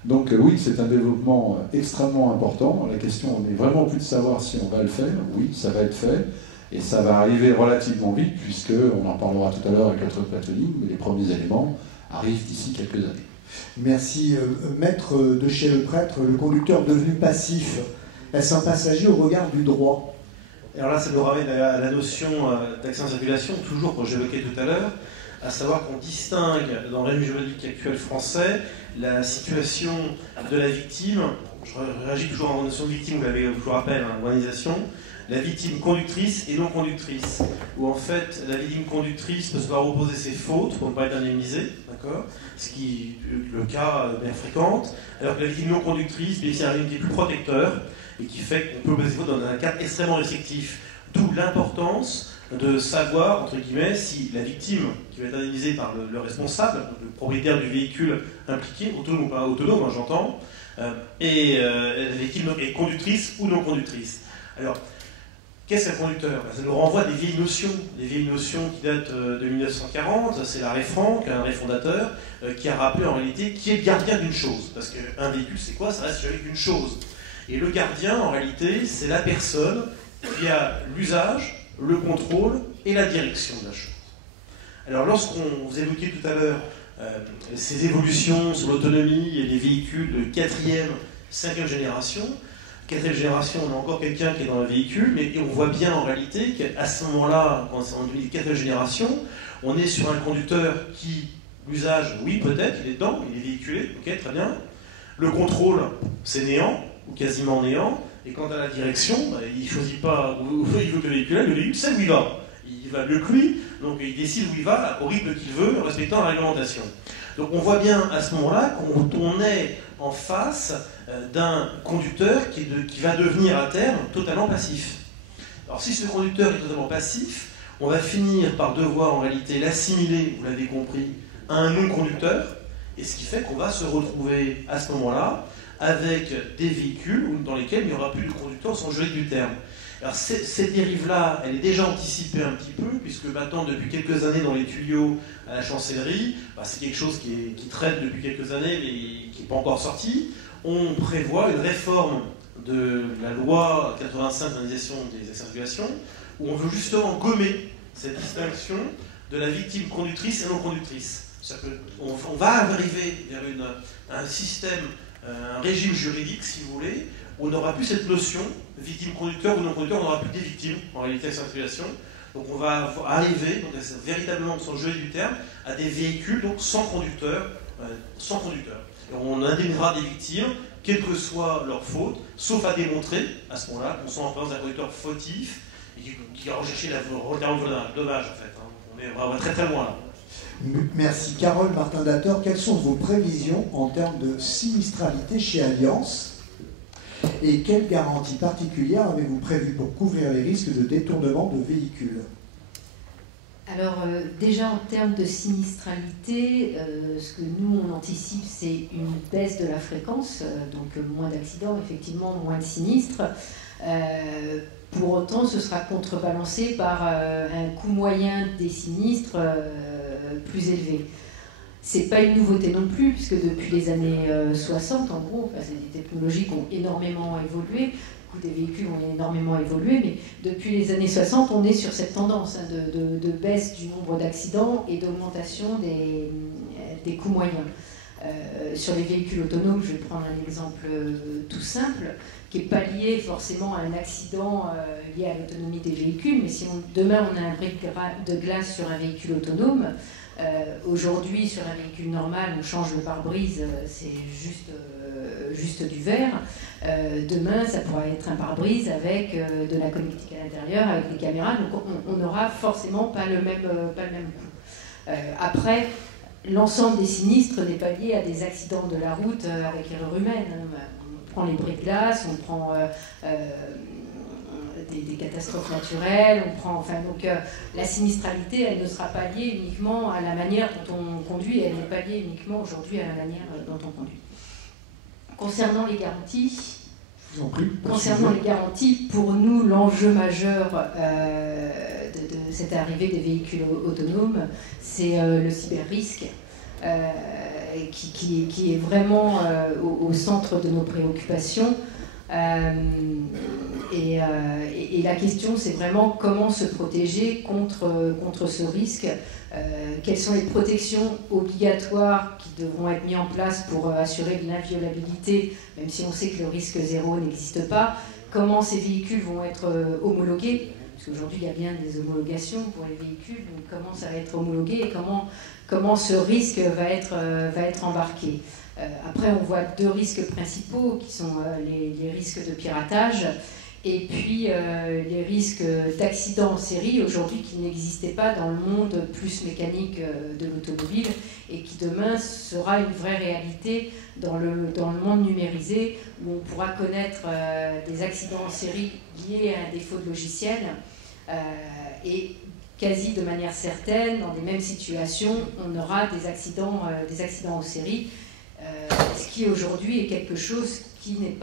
Donc oui, c'est un développement extrêmement important. La question n'est vraiment plus de savoir si on va le faire. Oui, ça va être fait. Et ça va arriver relativement vite, puisqu'on en parlera tout à l'heure avec notre plateau-ligne, mais les premiers éléments arrivent d'ici quelques années. Merci. Maître de chez le prêtre, le conducteur devenu passif, est-ce un passager au regard du droit? Alors là, ça nous ramène à la notion d'accident de circulation, toujours que j'évoquais tout à l'heure, à savoir qu'on distingue dans le régime juridique actuel français la situation de la victime. Je réagis toujours à la notion de victime, je vous rappelle, l'organisation, la victime conductrice et non conductrice, où en fait la victime conductrice peut se voir opposer ses fautes pour ne pas être indemnisée, d'accord, ce qui est le cas bien fréquent, alors que la victime non conductrice, c'est un régime qui est plus protecteur et qui fait qu'on peut opposer ses fautes dans un cadre extrêmement restrictif, d'où l'importance de savoir, entre guillemets, si la victime qui va être indemnisée par le responsable, le propriétaire du véhicule impliqué, autonome ou pas autonome, hein, j'entends, et la victime est conductrice ou non conductrice. Alors, qu'est-ce qu'un conducteur? Ça nous renvoie à des vieilles notions qui datent de 1940. C'est l'arrêt Franck, un arrêt fondateur, qui a rappelé en réalité qui est le gardien d'une chose. Parce qu'un véhicule, c'est quoi? Ça reste jamais qu'une chose. Et le gardien, en réalité, c'est la personne qui a l'usage, le contrôle et la direction de la chose. Alors, lorsqu'on vous évoquait tout à l'heure ces évolutions sur l'autonomie et les véhicules de 4e, 5e génération, 4e génération, on a encore quelqu'un qui est dans le véhicule, mais on voit bien en réalité qu'à ce moment-là, quand c'est en 4e génération, on est sur un conducteur qui, l'usage, oui peut-être, il est dedans, il est véhiculé, ok, très bien. Le contrôle, c'est néant, ou quasiment néant, et quant à la direction, il ne choisit pas où il veut que le véhicule sait où il va. Il va mieux que lui, donc il décide où il va, au rythme qu'il veut, en respectant la réglementation. Donc on voit bien à ce moment-là qu'on est en face d'un conducteur qui va devenir à terme totalement passif. Alors si ce conducteur est totalement passif, on va finir par devoir en réalité l'assimiler, vous l'avez compris, à un non-conducteur, et ce qui fait qu'on va se retrouver à ce moment-là avec des véhicules dans lesquels il n'y aura plus de conducteur au sens juridique du terme. Alors cette dérive-là, elle est déjà anticipée un petit peu, puisque maintenant, depuis quelques années dans les tuyaux à la chancellerie, c'est quelque chose qui traîne depuis quelques années, mais qui n'est pas encore sorti. On prévoit une réforme de la loi 85 d'indemnisation des circulations, où on veut justement gommer cette distinction de la victime conductrice et non conductrice. C'est-à-dire qu'on va arriver vers un système, un régime juridique, si vous voulez, où on n'aura plus cette notion, victime conducteur ou non conducteur, on n'aura plus des victimes, en réalité, à circulation. Donc on va arriver, donc, véritablement, sur le jeu du terme, à des véhicules donc, sans conducteur. Et on indemnisera des victimes, quelle que soit leur faute, sauf à démontrer, à ce moment-là, qu'on soit en présence d'un conducteur fautif, et qui a recherché la dommage, en fait. Hein. On va très très loin, là. Merci. Carole Martin-Dator, quelles sont vos prévisions en termes de sinistralité chez Allianz? Et quelles garanties particulières avez-vous prévues pour couvrir les risques de détournement de véhicules? Alors déjà en termes de sinistralité, ce que nous on anticipe c'est une baisse de la fréquence, donc moins d'accidents, effectivement moins de sinistres. Pour autant ce sera contrebalancé par un coût moyen des sinistres plus élevé. C'est pas une nouveauté non plus, puisque depuis les années 60, en gros, les technologies ont énormément évolué, le coût des véhicules ont énormément évolué, mais depuis les années 60, on est sur cette tendance de baisse du nombre d'accidents et d'augmentation des coûts moyens. Sur les véhicules autonomes, je vais prendre un exemple tout simple, qui n'est pas lié forcément à un accident lié à l'autonomie des véhicules, mais si demain on a un brick de glace sur un véhicule autonome, aujourd'hui, sur un véhicule normal, on change le pare-brise, c'est juste du verre. Demain, ça pourra être un pare-brise avec de la connectique à l'intérieur, avec des caméras. Donc, on n'aura forcément pas le même coût. Après, l'ensemble des sinistres n'est pas lié à des accidents de la route avec erreur humaine. On prend les bris-de-glace, on prend des catastrophes naturelles, donc la sinistralité, elle ne sera pas liée uniquement à la manière dont on conduit, elle n'est pas liée uniquement aujourd'hui à la manière dont on conduit. Concernant les garanties, pour nous, l'enjeu majeur de cette arrivée des véhicules autonomes, c'est le cyber-risque, qui est vraiment au centre de nos préoccupations. Et la question, c'est vraiment comment se protéger contre ce risque. Quelles sont les protections obligatoires qui devront être mises en place pour assurer l'inviolabilité, même si on sait que le risque zéro n'existe pas. Comment ces véhicules vont être homologués, parce qu'aujourd'hui il y a bien des homologations pour les véhicules, donc comment ça va être homologué et comment ce risque va être embarqué. Après, on voit deux risques principaux qui sont les risques de piratage et puis les risques d'accidents en série, aujourd'hui qui n'existaient pas dans le monde plus mécanique de l'automobile et qui demain sera une vraie réalité dans le monde numérisé où on pourra connaître des accidents en série liés à un défaut de logiciel Et quasi de manière certaine, dans les mêmes situations, on aura des accidents en série, ce qui aujourd'hui est quelque chose qui n'est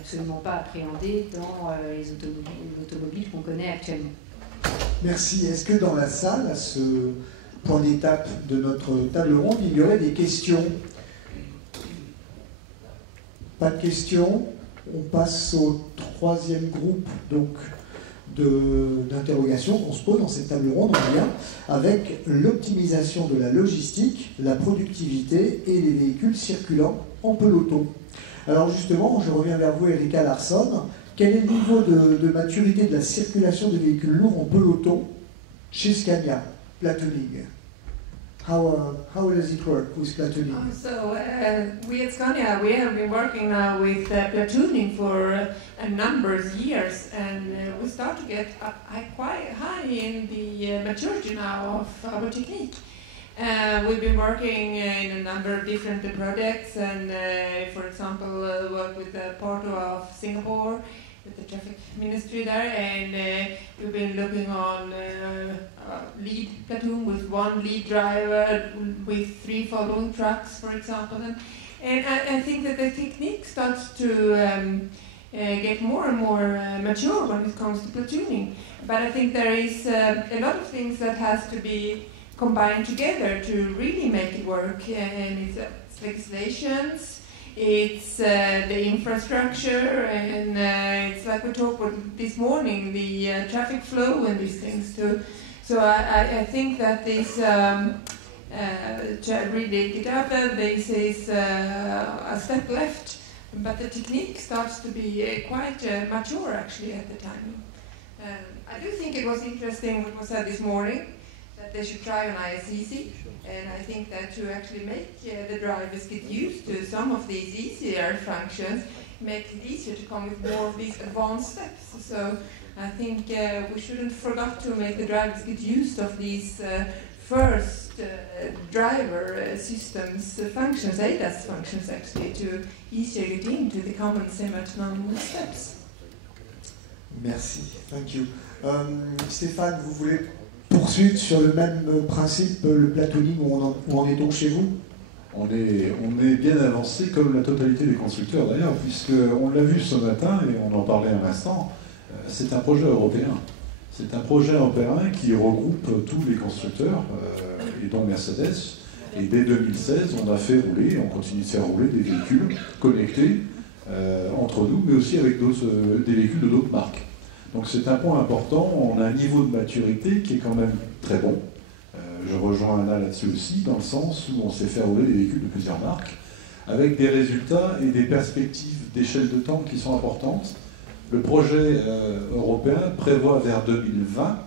absolument pas appréhendé dans les automobiles qu'on connaît actuellement. Merci. Est-ce que dans la salle, à ce point d'étape de notre table ronde, il y aurait des questions? Pas de questions. On passe au troisième groupe donc d'interrogations qu'on se pose dans cette table ronde en lien avec l'optimisation de la logistique, la productivité et les véhicules circulant en peloton. Alors justement, je reviens vers vous, Erika Larsson. Quel est le niveau de maturité de la circulation des véhicules lourds en peloton chez Scania, platooning? How does it work with platooning? We at Scania, we have been working now with platooning for a number of years, and we start to get quite high in the maturity now of our technique. We've been working in a number of different projects, and for example, work with the Port of Singapore, with the traffic ministry there, and we've been looking on lead platoon with one lead driver with 3 following trucks, for example. And I think that the technique starts to get more and more mature when it comes to platooning. But I think there is a lot of things that has to be combined together to really make it work, and it's legislations, it's the infrastructure, and it's like we talked about this morning, the traffic flow and these things too. So I think that this really get out there, this is a step left, but the technique starts to be quite mature actually at the time. I do think it was interesting what was said this morning, that they should try on ISEC, and I think that to actually make the drivers get used to some of these easier functions, make it easier to come with more of these advanced steps. So I think we shouldn't forget to make the drivers get used of these first driver systems functions, ADAS functions actually, to easier get into the common semi-autonomous steps. Merci, thank you. Stéphane, vous voulez poursuivre sur le même principe, le platooning, où en est-on chez vous? On est bien avancé comme la totalité des constructeurs d'ailleurs, puisqu'on l'a vu ce matin et on en parlait un instant, c'est un projet européen. C'est un projet européen qui regroupe tous les constructeurs, et dont Mercedes. Et dès 2016, on a fait rouler, on continue de faire rouler des véhicules connectés entre nous, mais aussi avec des véhicules de d'autres marques. Donc c'est un point important, on a un niveau de maturité qui est quand même très bon. Je rejoins Anna là-dessus aussi, dans le sens où on sait faire rouler des véhicules de plusieurs marques, avec des résultats et des perspectives d'échelle de temps qui sont importantes. Le projet européen prévoit vers 2020,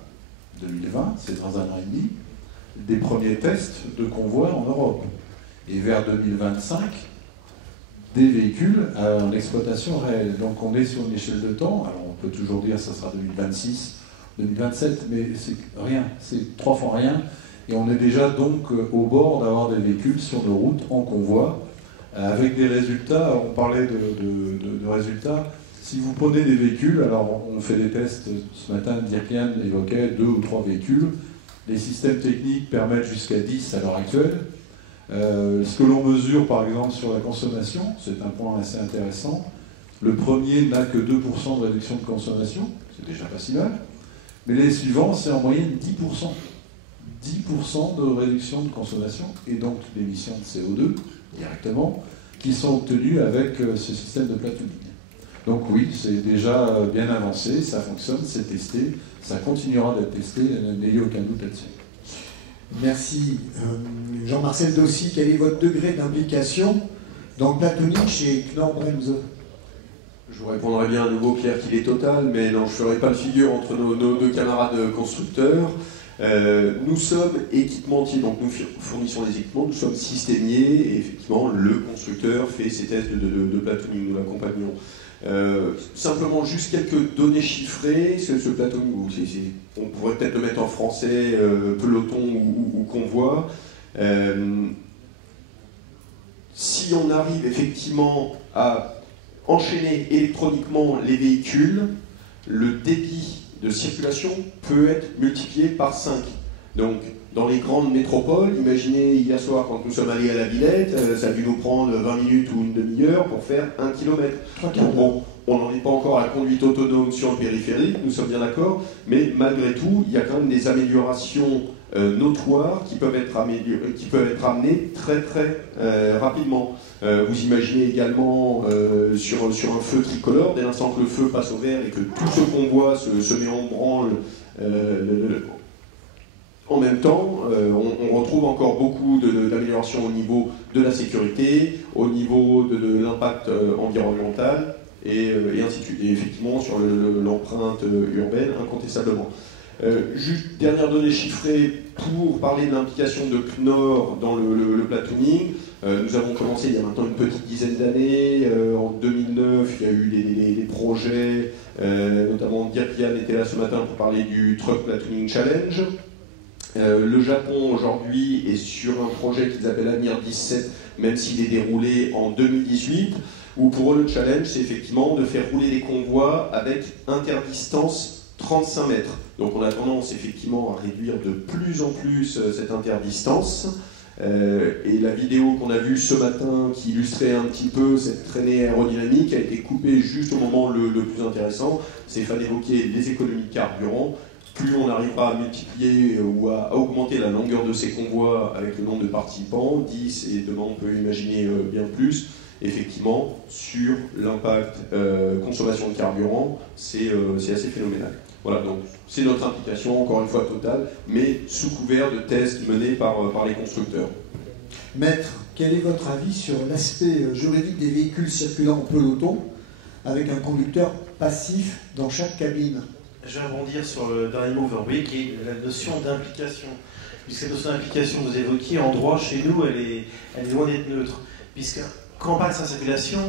c'est dans un an et demi, des premiers tests de convois en Europe. Et vers 2025, des véhicules en exploitation réelle. Donc on est sur une échelle de temps, alors on peut toujours dire que ça sera 2026, 2027, mais c'est rien, c'est 3 fois rien. Et on est déjà donc au bord d'avoir des véhicules sur nos routes en convoi, avec des résultats, on parlait de résultats. Si vous prenez des véhicules, alors on fait des tests, ce matin Dirk-Jan évoquait 2 ou 3 véhicules, les systèmes techniques permettent jusqu'à 10 à l'heure actuelle. Ce que l'on mesure par exemple sur la consommation, c'est un point assez intéressant. Le premier n'a que 2% de réduction de consommation, c'est déjà pas si mal, mais les suivants c'est en moyenne 10%. 10% de réduction de consommation et donc d'émissions de CO2 directement qui sont obtenues avec ce système de platooning. Donc oui, c'est déjà bien avancé, ça fonctionne, c'est testé, ça continuera d'être testé, n'ayez aucun doute là-dessus. Merci. Jean-Marcel Dossi, quel est votre degré d'implication dans le platooning chez Knorr-Bremse? Je vous répondrai bien à nouveau, Pierre, qu'il est total, mais non, je ne ferai pas de figure entre nos 2 camarades constructeurs. Nous sommes équipementiers, donc nous fournissons les équipements, nous sommes systémiers, et effectivement, le constructeur fait ses tests de platooning, nous l'accompagnons. Simplement, juste quelques données chiffrées, ce platooning, on pourrait peut-être le mettre en français, peloton ou convoi. Si on arrive effectivement à enchaîner électroniquement les véhicules, le débit de circulation peut être multiplié par 5. Donc, dans les grandes métropoles, imaginez hier soir quand nous sommes allés à la Villette, ça a dû nous prendre 20 minutes ou une demi-heure pour faire 1 kilomètre. Bon, on n'en est pas encore à la conduite autonome sur le périphérique, nous sommes bien d'accord, mais malgré tout, il y a quand même des améliorations notoires qui peuvent être amenées très très rapidement. Vous imaginez également sur un feu tricolore, dès l'instant que le feu passe au vert et que tout ce convoi se met en branle, en même temps, on retrouve encore beaucoup d'améliorations au niveau de la sécurité, au niveau de l'impact environnemental, et ainsi de suite. Et effectivement, sur l'empreinte urbaine, incontestablement. Juste dernière donnée chiffrée pour parler de l'implication de Knorr dans le platooning. Nous avons commencé il y a maintenant une petite dizaine d'années. En 2009, il y a eu des projets, notamment Dirk Yann était là ce matin pour parler du Truck Platooning Challenge. Le Japon aujourd'hui est sur un projet qu'ils appellent Avenir 17, même s'il est déroulé en 2018, où pour eux le challenge c'est effectivement de faire rouler les convois avec interdistance 35 mètres. Donc on a tendance effectivement à réduire de plus en plus cette interdistance. Et la vidéo qu'on a vue ce matin qui illustrait un petit peu cette traînée aérodynamique a été coupée juste au moment le plus intéressant. C'est qu'il fallait évoquer les économies de carburant. Plus on arrivera à multiplier ou à augmenter la longueur de ces convois avec le nombre de participants, 10 et demain on peut imaginer bien plus, effectivement, sur l'impact consommation de carburant, c'est assez phénoménal. Voilà, donc c'est notre implication, encore une fois totale, mais sous couvert de tests menés par les constructeurs. Maître, quel est votre avis sur l'aspect juridique des véhicules circulant en peloton avec un conducteur passif dans chaque cabine? Je vais rebondir sur le dernier mot, oui, qui est la notion d'implication. Puisque cette notion d'implication que vous évoquiez, en droit, chez nous, elle est loin d'être neutre. Puisque quand on parle de sa circulation,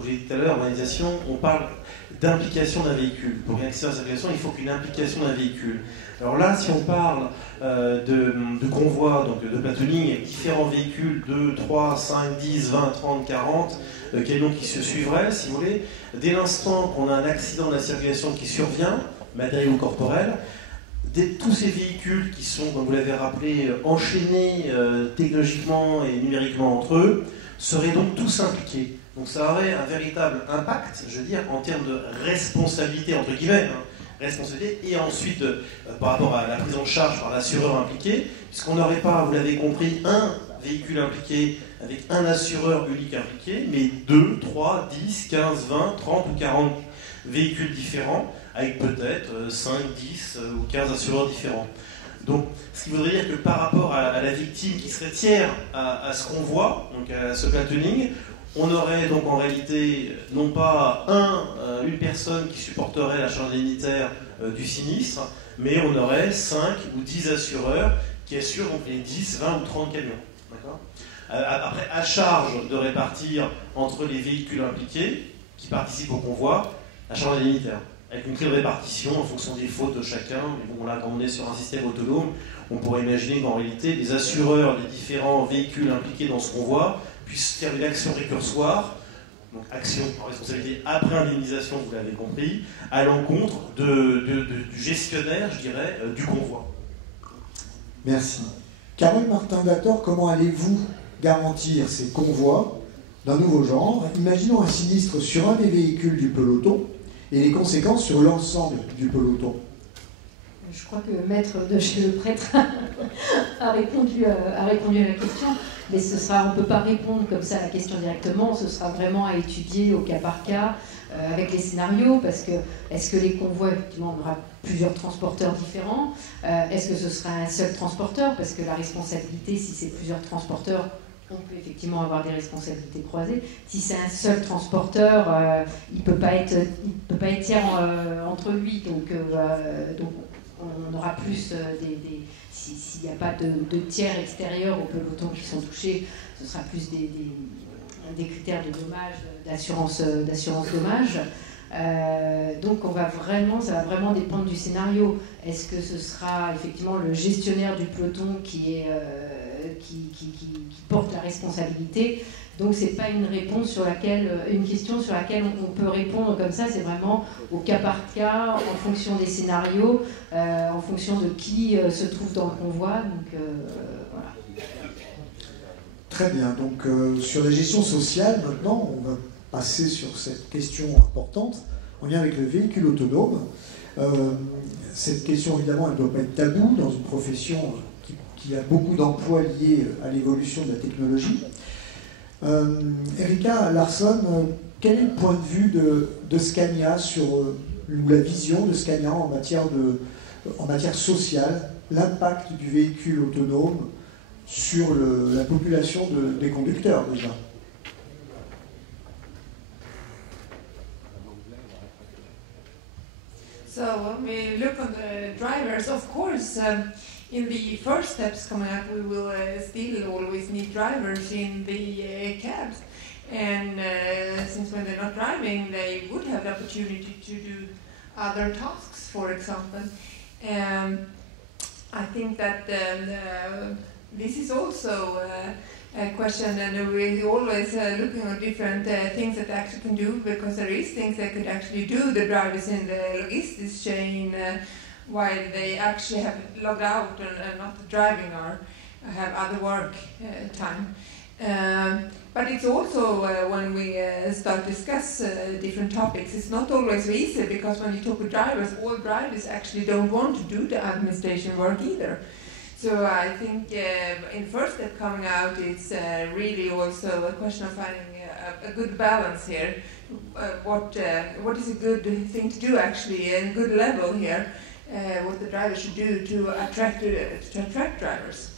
je l'ai dit tout à l'heure, urbanisation, on parle d'implication d'un véhicule. Pour bien accéder à la circulation, il faut qu'une implication d'un véhicule. Alors là, si on parle de convoi, donc de platooning, avec différents véhicules, 2, 3, 5, 10, 20, 30, 40, camions qui se suivraient, si vous voulez, dès l'instant qu'on a un accident de la circulation qui survient, matériel ou corporel, tous ces véhicules qui sont, comme vous l'avez rappelé, enchaînés technologiquement et numériquement entre eux, seraient donc tous impliqués. Donc ça aurait un véritable impact, je veux dire, en termes de responsabilité, entre guillemets, responsabilité, et ensuite par rapport à la prise en charge par l'assureur impliqué, puisqu'on n'aurait pas, vous l'avez compris, un véhicule impliqué avec un assureur unique impliqué, mais 2, 3, 10, 15, 20, 30 ou 40 véhicules différents, avec peut-être 5, 10 ou 15 assureurs différents. Donc, ce qui voudrait dire que par rapport à la victime qui serait tiers à ce qu'on voit, donc à ce platooning, on aurait donc en réalité non pas une personne qui supporterait la charge indemnitaire du sinistre, mais on aurait 5 ou 10 assureurs qui assurent donc les 10, 20 ou 30 camions. D'accord ? Après, à charge de répartir entre les véhicules impliqués qui participent au convoi la charge indemnitaire, avec une clé de répartition en fonction des fautes de chacun. Mais bon, là, quand on est sur un système autonome, on pourrait imaginer qu'en réalité, les assureurs des différents véhicules impliqués dans ce convoi puissent faire une action récursoire, donc action en responsabilité après indemnisation, vous l'avez compris, à l'encontre du gestionnaire, je dirais, du convoi. Merci. Carole Martin-Dator, comment allez-vous garantir ces convois d'un nouveau genre? Imaginons un sinistre sur un des véhicules du peloton et les conséquences sur l'ensemble du peloton. Je crois que Maître de chez le prêtre a répondu à la question, mais on ne peut pas répondre comme ça à la question directement, ce sera vraiment à étudier au cas par cas, avec les scénarios, parce que est-ce que les convois, effectivement, on aura plusieurs transporteurs différents, est-ce que ce sera un seul transporteur, parce que la responsabilité, si c'est plusieurs transporteurs, on peut effectivement avoir des responsabilités croisées. Si c'est un seul transporteur, il ne peut pas être tiers entre lui, donc on aura plus s'il n'y a pas de tiers extérieurs au peloton qui sont touchés, ce sera plus des critères de dommage, d'assurance dommage. Donc ça va vraiment dépendre du scénario. Est-ce que ce sera effectivement le gestionnaire du peloton qui est porte la responsabilité. Donc c'est pas une question sur laquelle on peut répondre comme ça, c'est vraiment au cas par cas, en fonction des scénarios, en fonction de qui se trouve dans le convoi. Donc voilà. Très bien. Donc sur la gestion sociale, maintenant, on va passer sur cette question importante en lien avec le véhicule autonome. Cette question, évidemment, elle ne doit pas être taboue dans une profession qui a beaucoup d'emplois liés à l'évolution de la technologie. Erika Larsson, quel est le point de vue de Scania ou la vision de Scania en matière sociale, l'impact du véhicule autonome sur la population des conducteurs déjà? So when we look on the drivers, of course, in the first steps coming up, we will still always need drivers in the cabs. And since when they're not driving, they would have the opportunity to do other tasks, for example. I think that this is also a question, and we're always looking at different things that they actually can do, because there is things they could actually do, the drivers in the logistics chain, while they actually have logged out and not driving or have other work time. But it's also when we start to discuss different topics, it's not always so easy, because when you talk with drivers, all drivers actually don't want to do the administration work either. So I think in first step coming out, it's really also a question of finding a good balance here. What is a good thing to do actually, and good level here, what the driver should do to attract drivers.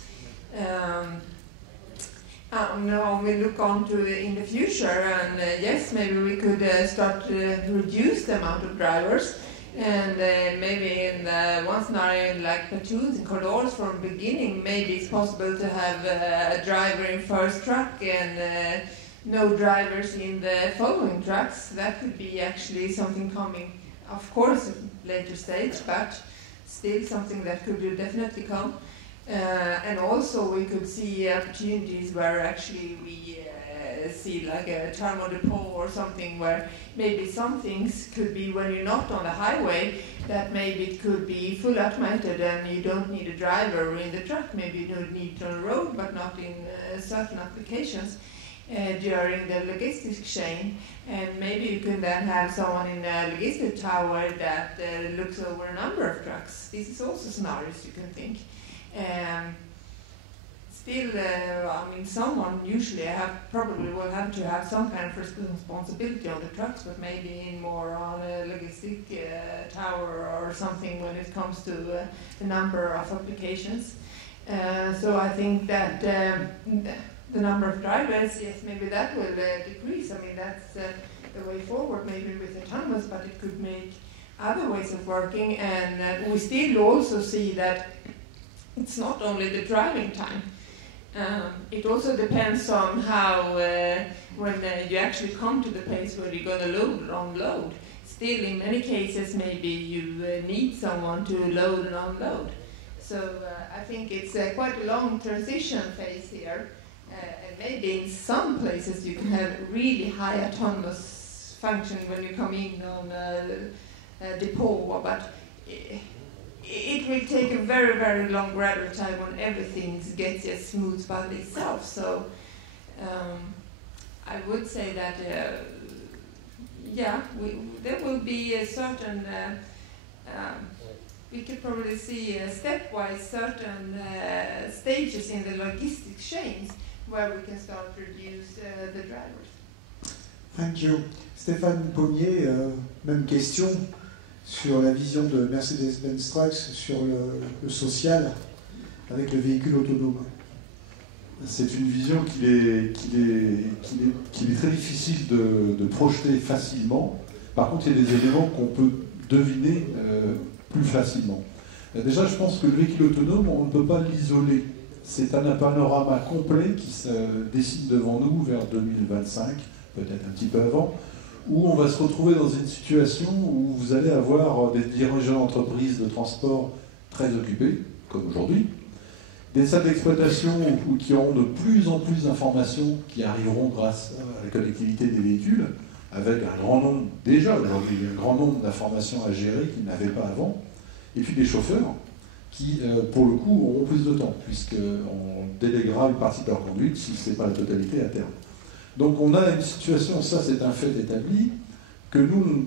Now we look on to in the future, and yes, maybe we could start to reduce the amount of drivers. And maybe in one scenario, like platoons and corridors from the beginning, maybe it's possible to have a driver in first truck and no drivers in the following trucks. That could be actually something coming, of course, at later stage, but still something that could definitely come. And also we could see opportunities where actually we see like a thermal depot or something, where maybe some things could be when you're not on the highway, that maybe it could be full automated and you don't need a driver in the truck. Maybe you don't need it on the road, but not in certain applications during the logistics chain. And maybe you can then have someone in a logistics tower that looks over a number of trucks. This is also scenarios you can think. Still, I mean, someone usually probably will have to have some kind of responsibility on the trucks, but maybe in more on a logistic tower or something when it comes to the number of applications. So I think that the number of drivers, yes, maybe that will decrease. I mean, that's the way forward, maybe with autonomous, but it could make other ways of working. And we still also see that it's not only the driving time. It also depends on how, when you actually come to the place where you're going to load or unload. Still, in many cases, maybe you need someone to load and unload. So I think it's quite a long transition phase here. And maybe in some places you can have really high autonomous function when you come in on a depot, but it will take a very, very long gradual time when everything gets just smooth by itself. So I would say that, there will be a certain, we could probably see stepwise certain stages in the logistics chains where we can start to reduce the drivers. Thank you. Stéphane Pommier, même question sur la vision de Mercedes-Benz Trucks sur le social avec le véhicule autonome. C'est une vision qu'il est très difficile de projeter facilement. Par contre, il y a des éléments qu'on peut deviner plus facilement. Déjà, je pense que le véhicule autonome, on ne peut pas l'isoler. C'est un panorama complet qui se dessine devant nous vers 2025, peut-être un petit peu avant, où on va se retrouver dans une situation où vous allez avoir des dirigeants d'entreprises de transport très occupés, comme aujourd'hui, Des salles d'exploitation qui auront de plus en plus d'informations qui arriveront grâce à la connectivité des véhicules, avec un grand nombre, déjà aujourd'hui, un grand nombre d'informations à gérer qu'ils n'avaient pas avant. Et puis des chauffeurs qui, pour le coup, auront plus de temps, puisqu'on déléguera une partie de leur conduite, si ce n'est pas la totalité à terme. Donc on a une situation, ça c'est un fait établi, que nous,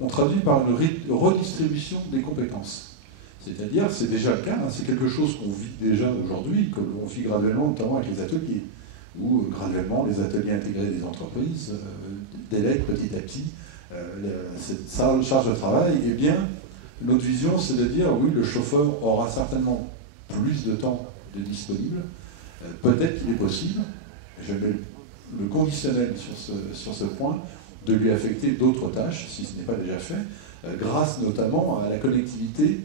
on traduit par une redistribution des compétences. C'est-à-dire, c'est déjà le cas, hein, c'est quelque chose qu'on vit déjà aujourd'hui, que l'on vit graduellement, notamment avec les ateliers, où graduellement les ateliers intégrés des entreprises délèguent petit à petit cette charge de travail. Eh bien, notre vision, c'est de dire, oui, le chauffeur aura certainement plus de temps de disponible, peut-être qu'il est possible, je mets le conditionnel sur ce point, de lui affecter d'autres tâches, si ce n'est pas déjà fait, grâce notamment à la connectivité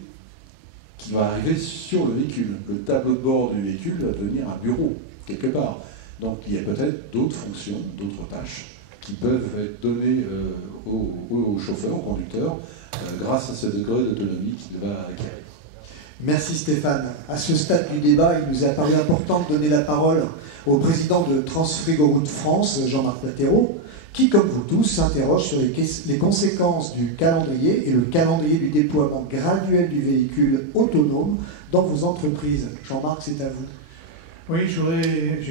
qui va arriver sur le véhicule. Le tableau de bord du véhicule va devenir un bureau, quelque part. Donc il y a peut-être d'autres fonctions, d'autres tâches qui peuvent être données aux chauffeurs, aux conducteurs, grâce à ce degré d'autonomie qu'il va acquérir. Merci Stéphane. À ce stade du débat, il nous a paru important de donner la parole au président de Transfrigoroute France, Jean-Marc Platero, qui, comme vous tous, s'interroge sur les conséquences du calendrier et le calendrier du déploiement graduel du véhicule autonome dans vos entreprises. Jean-Marc, c'est à vous. Oui, je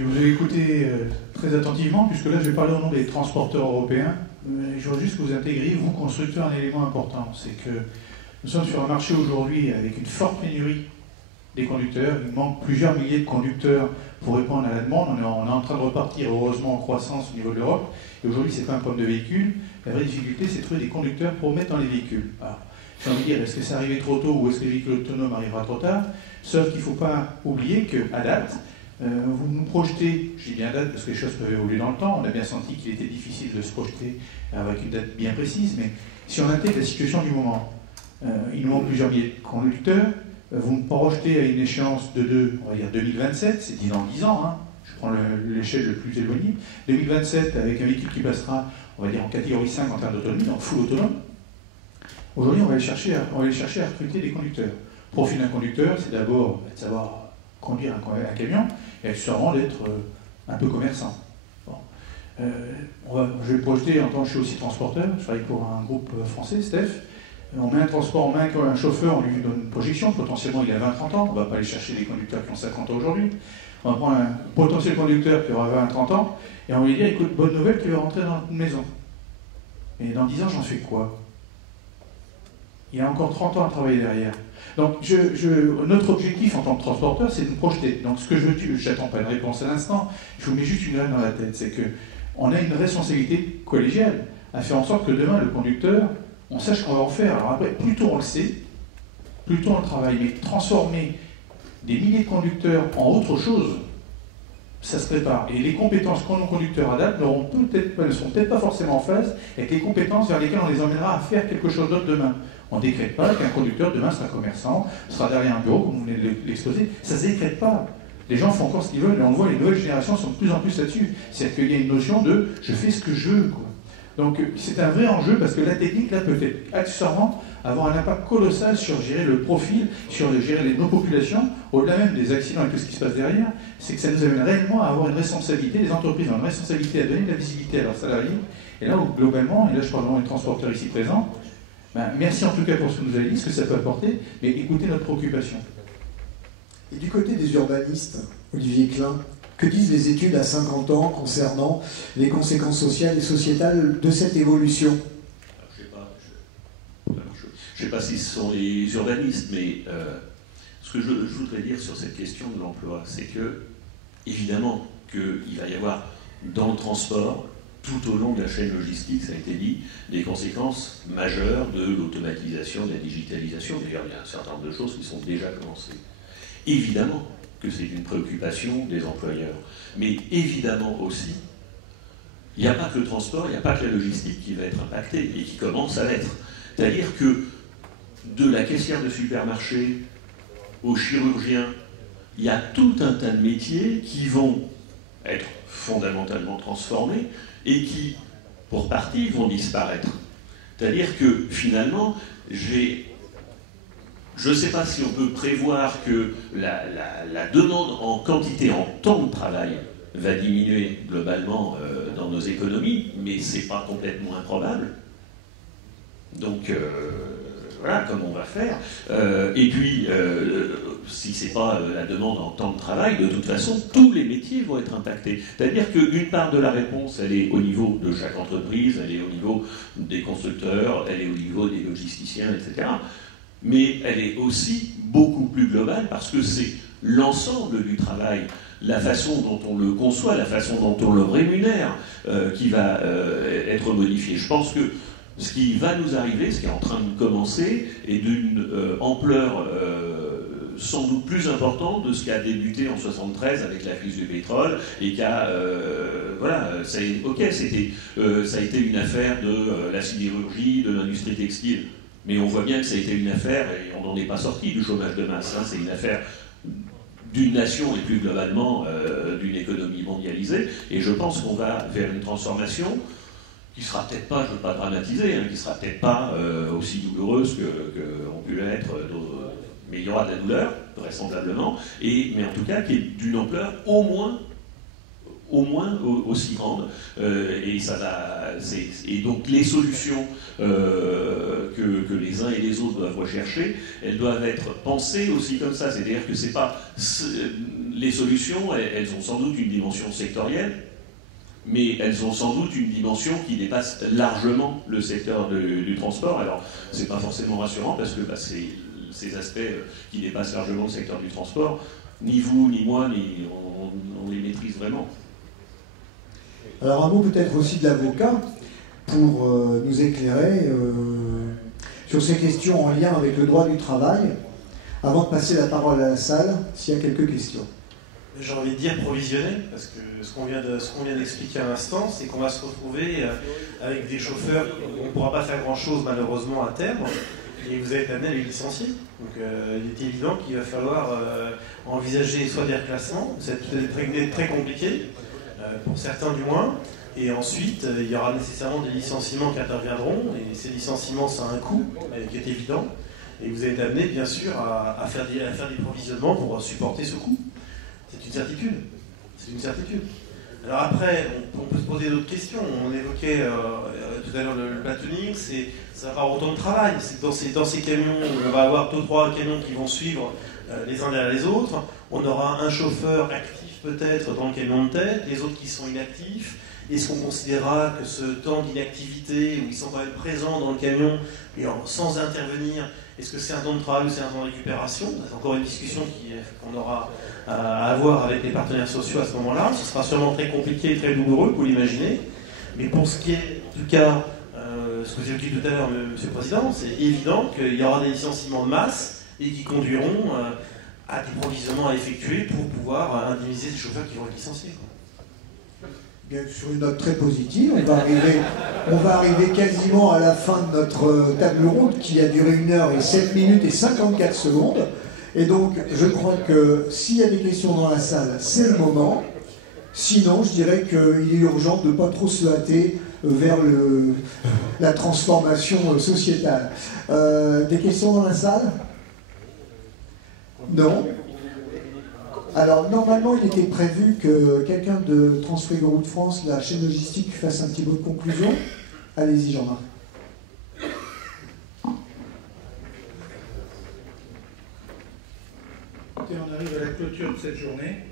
vous ai écouté très attentivement, puisque là, je vais parler au nom des transporteurs européens. Je voudrais juste que vous intégriez, vous, constructeurs, un élément important. C'est que nous sommes sur un marché aujourd'hui avec une forte pénurie des conducteurs. Il manque plusieurs milliers de conducteurs pour répondre à la demande. On est en train de repartir, heureusement, en croissance au niveau de l'Europe. Et aujourd'hui, ce n'est pas un problème de véhicule. La vraie difficulté, c'est de trouver des conducteurs pour mettre dans les véhicules. Alors, j'ai envie de dire, est-ce que c'est arrivé trop tôt ou est-ce que le véhicule autonome arrivera trop tard? Sauf qu'il ne faut pas oublier qu'à date, vous nous projetez, je dis bien date parce que les choses peuvent évoluer dans le temps, on a bien senti qu'il était difficile de se projeter avec une date bien précise, mais si on intègre la situation du moment, il nous manque plusieurs milliers de conducteurs, vous me projetez à une échéance on va dire 2027, c'est 10 ans, hein, je prends l'échelle le plus éloignée, 2027 avec un véhicule qui passera, on va dire en catégorie 5 en termes d'autonomie, donc full autonome. Aujourd'hui, on va aller chercher à recruter des conducteurs. Le profil d'un conducteur, c'est d'abord de savoir conduire un camion et accessoirement d'être un peu commerçant. Bon. Je vais le projeter en tant que je suis aussi transporteur, je travaille pour un groupe français, Steph. On met un transport, on met un chauffeur, on lui donne une projection, potentiellement il a 20-30 ans, on ne va pas aller chercher des conducteurs qui ont 50 ans aujourd'hui. On va prendre un potentiel conducteur qui aura 20-30 ans et on va lui dire, écoute, bonne nouvelle, tu vas rentrer dans une maison. Et dans 10 ans, j'en fais quoi? Il a encore 30 ans à travailler derrière. Donc, notre objectif en tant que transporteur, c'est de nous projeter. Donc, ce que je veux dire, je n'attends pas une réponse à l'instant, je vous mets juste une graine dans la tête, c'est qu'on a une responsabilité collégiale à faire en sorte que demain, le conducteur, on sache qu'on va en faire. Alors après, plus tôt on le sait, plus tôt on le travaille, mais transformer des milliers de conducteurs en autre chose, ça se prépare. Et les compétences qu'ont nos conducteurs à date ne seront peut-être pas forcément en phase avec les compétences vers lesquelles on les emmènera à faire quelque chose d'autre demain. On ne décrète pas qu'un conducteur demain sera commerçant, sera derrière un bureau, comme vous venez de l'exposer. Ça ne se décrète pas. Les gens font encore ce qu'ils veulent, et on voit les nouvelles générations sont de plus en plus là-dessus. C'est-à-dire qu'il y a une notion de « je fais ce que je veux ». Donc c'est un vrai enjeu, parce que la technique, là, peut être accessoirement avoir un impact colossal sur gérer le profil, sur gérer nos populations, au-delà même des accidents et tout ce qui se passe derrière, c'est que ça nous amène réellement à avoir une responsabilité, les entreprises ont une responsabilité à donner de la visibilité à leurs salariés, et là, globalement, et là je parle vraiment des transporteurs ici présents, merci en tout cas pour ce que vous avez dit, ce que ça peut apporter, mais écoutez notre préoccupation. Et du côté des urbanistes, Olivier Klein, que disent les études à 50 ans concernant les conséquences sociales et sociétales de cette évolution? Je ne sais pas si ce sont les urbanistes, mais ce que je voudrais dire sur cette question de l'emploi, c'est que, évidemment, qu'il va y avoir dans le transport, tout au long de la chaîne logistique, ça a été dit, des conséquences majeures de l'automatisation, de la digitalisation. D'ailleurs, il y a un certain nombre de choses qui sont déjà commencées. Évidemment que c'est une préoccupation des employeurs, mais évidemment aussi, il n'y a pas que le transport, il n'y a pas que la logistique qui va être impactée et qui commence à l'être. C'est-à-dire que de la caissière de supermarché au chirurgien, il y a tout un tas de métiers qui vont être fondamentalement transformés et qui, pour partie, vont disparaître. C'est-à-dire que, finalement, j'ai Je ne sais pas si on peut prévoir que la demande en quantité, en temps de travail, va diminuer globalement dans nos économies, mais ce n'est pas complètement improbable. Donc voilà comment on va faire. Et puis, si ce n'est pas la demande en temps de travail, de toute façon, tous les métiers vont être impactés. C'est-à-dire qu'une part de la réponse, elle est au niveau de chaque entreprise, elle est au niveau des constructeurs, elle est au niveau des logisticiens, etc. Mais elle est aussi beaucoup plus globale parce que c'est l'ensemble du travail, la façon dont on le conçoit, la façon dont on le rémunère qui va être modifiée. Je pense que ce qui va nous arriver, ce qui est en train de commencer, est d'une ampleur sans doute plus importante de ce qui a débuté en 1973 avec la crise du pétrole et qui a... voilà, ça a été une affaire de la sidérurgie, de l'industrie textile. Mais on voit bien que ça a été une affaire, et on n'en est pas sorti du chômage de masse, hein, c'est une affaire d'une nation et plus globalement d'une économie mondialisée. Et je pense qu'on va vers une transformation qui sera peut-être pas, je ne veux pas dramatiser, hein, qui sera peut-être pas aussi douloureuse qu'on pu l'être, mais il y aura de la douleur, vraisemblablement, mais en tout cas qui est d'une ampleur au moins aussi grande, et donc les solutions que les uns et les autres doivent rechercher, elles doivent être pensées aussi comme ça, c'est-à-dire que c'est pas les solutions, elles ont sans doute une dimension sectorielle, mais elles ont sans doute une dimension qui dépasse largement le secteur du transport. Alors c'est pas forcément rassurant parce que ces aspects qui dépassent largement le secteur du transport, ni vous ni moi, on les maîtrise vraiment. Alors un mot peut-être aussi de l'avocat pour nous éclairer sur ces questions en lien avec le droit du travail, avant de passer la parole à la salle, s'il y a quelques questions. J'ai envie de dire provisionner, parce que ce qu'on vient d'expliquer à l'instant, c'est qu'on va se retrouver avec des chauffeurs, on ne pourra pas faire grand-chose malheureusement à terme, et vous allez être amené à les licencier. Donc il est évident qu'il va falloir envisager soit des reclassements, ça va être très compliqué, pour certains du moins, et ensuite il y aura nécessairement des licenciements qui interviendront, et ces licenciements ça a un coût qui est évident, et vous allez être amené bien sûr à faire des provisionnements pour supporter ce coût. C'est une certitude. C'est une certitude. Alors après, on peut se poser d'autres questions. On évoquait tout à l'heure le platooning, ça va avoir autant de travail. C'est dans ces camions, on va avoir 2 ou 3 camions qui vont suivre les uns derrière les autres. On aura un chauffeur actif peut-être dans le camion de tête, les autres qui sont inactifs. Est-ce qu'on considérera que ce temps d'inactivité, où ils sont quand même présents dans le camion, et sans intervenir, est-ce que c'est un temps de travail ou c'est un temps de récupération? C'est encore une discussion qu'on aura à avoir avec les partenaires sociaux à ce moment-là. Ce sera sûrement très compliqué et très douloureux, vous l'imaginer. Mais pour ce qui est, en tout cas, ce que j'ai dit tout à l'heure, Monsieur le Président, c'est évident qu'il y aura des licenciements de masse et qui conduiront à des provisionnements à effectuer pour pouvoir indemniser ces chauffeurs qui vont être licenciés. Bien, sur une note très positive, on va arriver quasiment à la fin de notre table ronde qui a duré 1 heure et 7 minutes et 54 secondes. Et donc, je crois que s'il y a des questions dans la salle, c'est le moment. Sinon, je dirais qu'il est urgent de ne pas trop se hâter vers la transformation sociétale. Des questions dans la salle? Non? Alors, normalement, il était prévu que quelqu'un de Transfrigorou de France, la chaîne logistique, fasse un petit mot de conclusion. Allez-y, Jean-Marc. On arrive à la clôture de cette journée.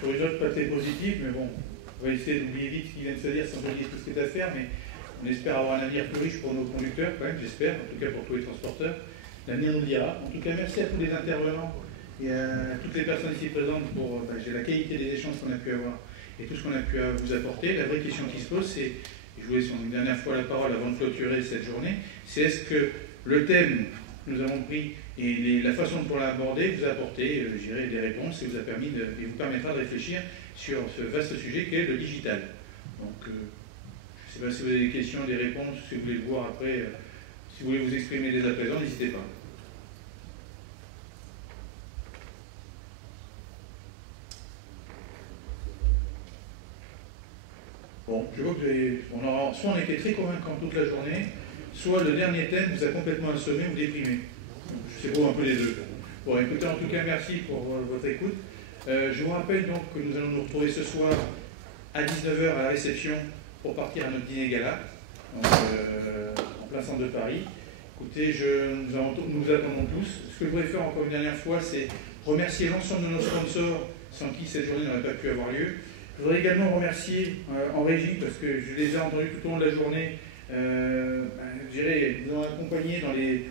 Sur les autres, pas très positif, mais bon, on va essayer d'oublier vite ce qu'il vient de se dire sans oublier tout ce qui est à faire, mais on espère avoir un avenir plus riche pour nos conducteurs, quand même, j'espère, en tout cas pour tous les transporteurs. L'avenir nous le dira. En tout cas, merci à tous les intervenants et à toutes les personnes ici présentes pour la qualité des échanges qu'on a pu avoir et tout ce qu'on a pu vous apporter. La vraie question qui se pose, c'est, je vous laisse une dernière fois la parole avant de clôturer cette journée, c'est est-ce que le thème que nous avons pris et la façon dont on l'a abordé vous a apporté, je dirais, des réponses et vous permettra de réfléchir sur ce vaste sujet qu'est le digital. Donc, je ne sais pas si vous avez des questions, des réponses, si vous voulez le voir après, si vous voulez vous exprimer dès à présent, n'hésitez pas. Bon, je vois que soit on a été très convaincant toute la journée, soit le dernier thème vous a complètement assommé ou déprimé. c'est beau un peu les deux. Bon, écoutez, en tout cas, merci pour votre écoute. Je vous rappelle donc que nous allons nous retrouver ce soir à 19h à la réception pour partir à notre dîner gala, donc, en plein centre de Paris. Écoutez, nous attendons tous. Ce que je voudrais faire encore une dernière fois, c'est remercier l'ensemble de nos sponsors sans qui cette journée n'aurait pas pu avoir lieu. Je voudrais également remercier en régie, parce que je les ai entendus tout au long de la journée, je dirais, nous ont accompagnés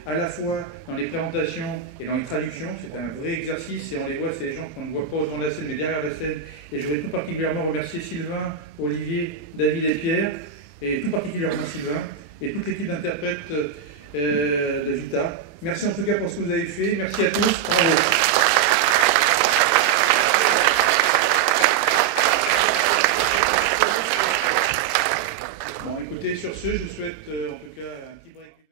à la fois dans les présentations et dans les traductions. C'est un vrai exercice et on les voit, c'est des gens qu'on ne voit pas au devant de la scène mais derrière la scène. Et je voudrais tout particulièrement remercier Sylvain, Olivier, David et Pierre, et tout particulièrement Sylvain, et toute l'équipe d'interprètes de Vita. Merci en tout cas pour ce que vous avez fait. Merci à tous. Bravo. Sur ce, je vous souhaite en tout cas un petit break.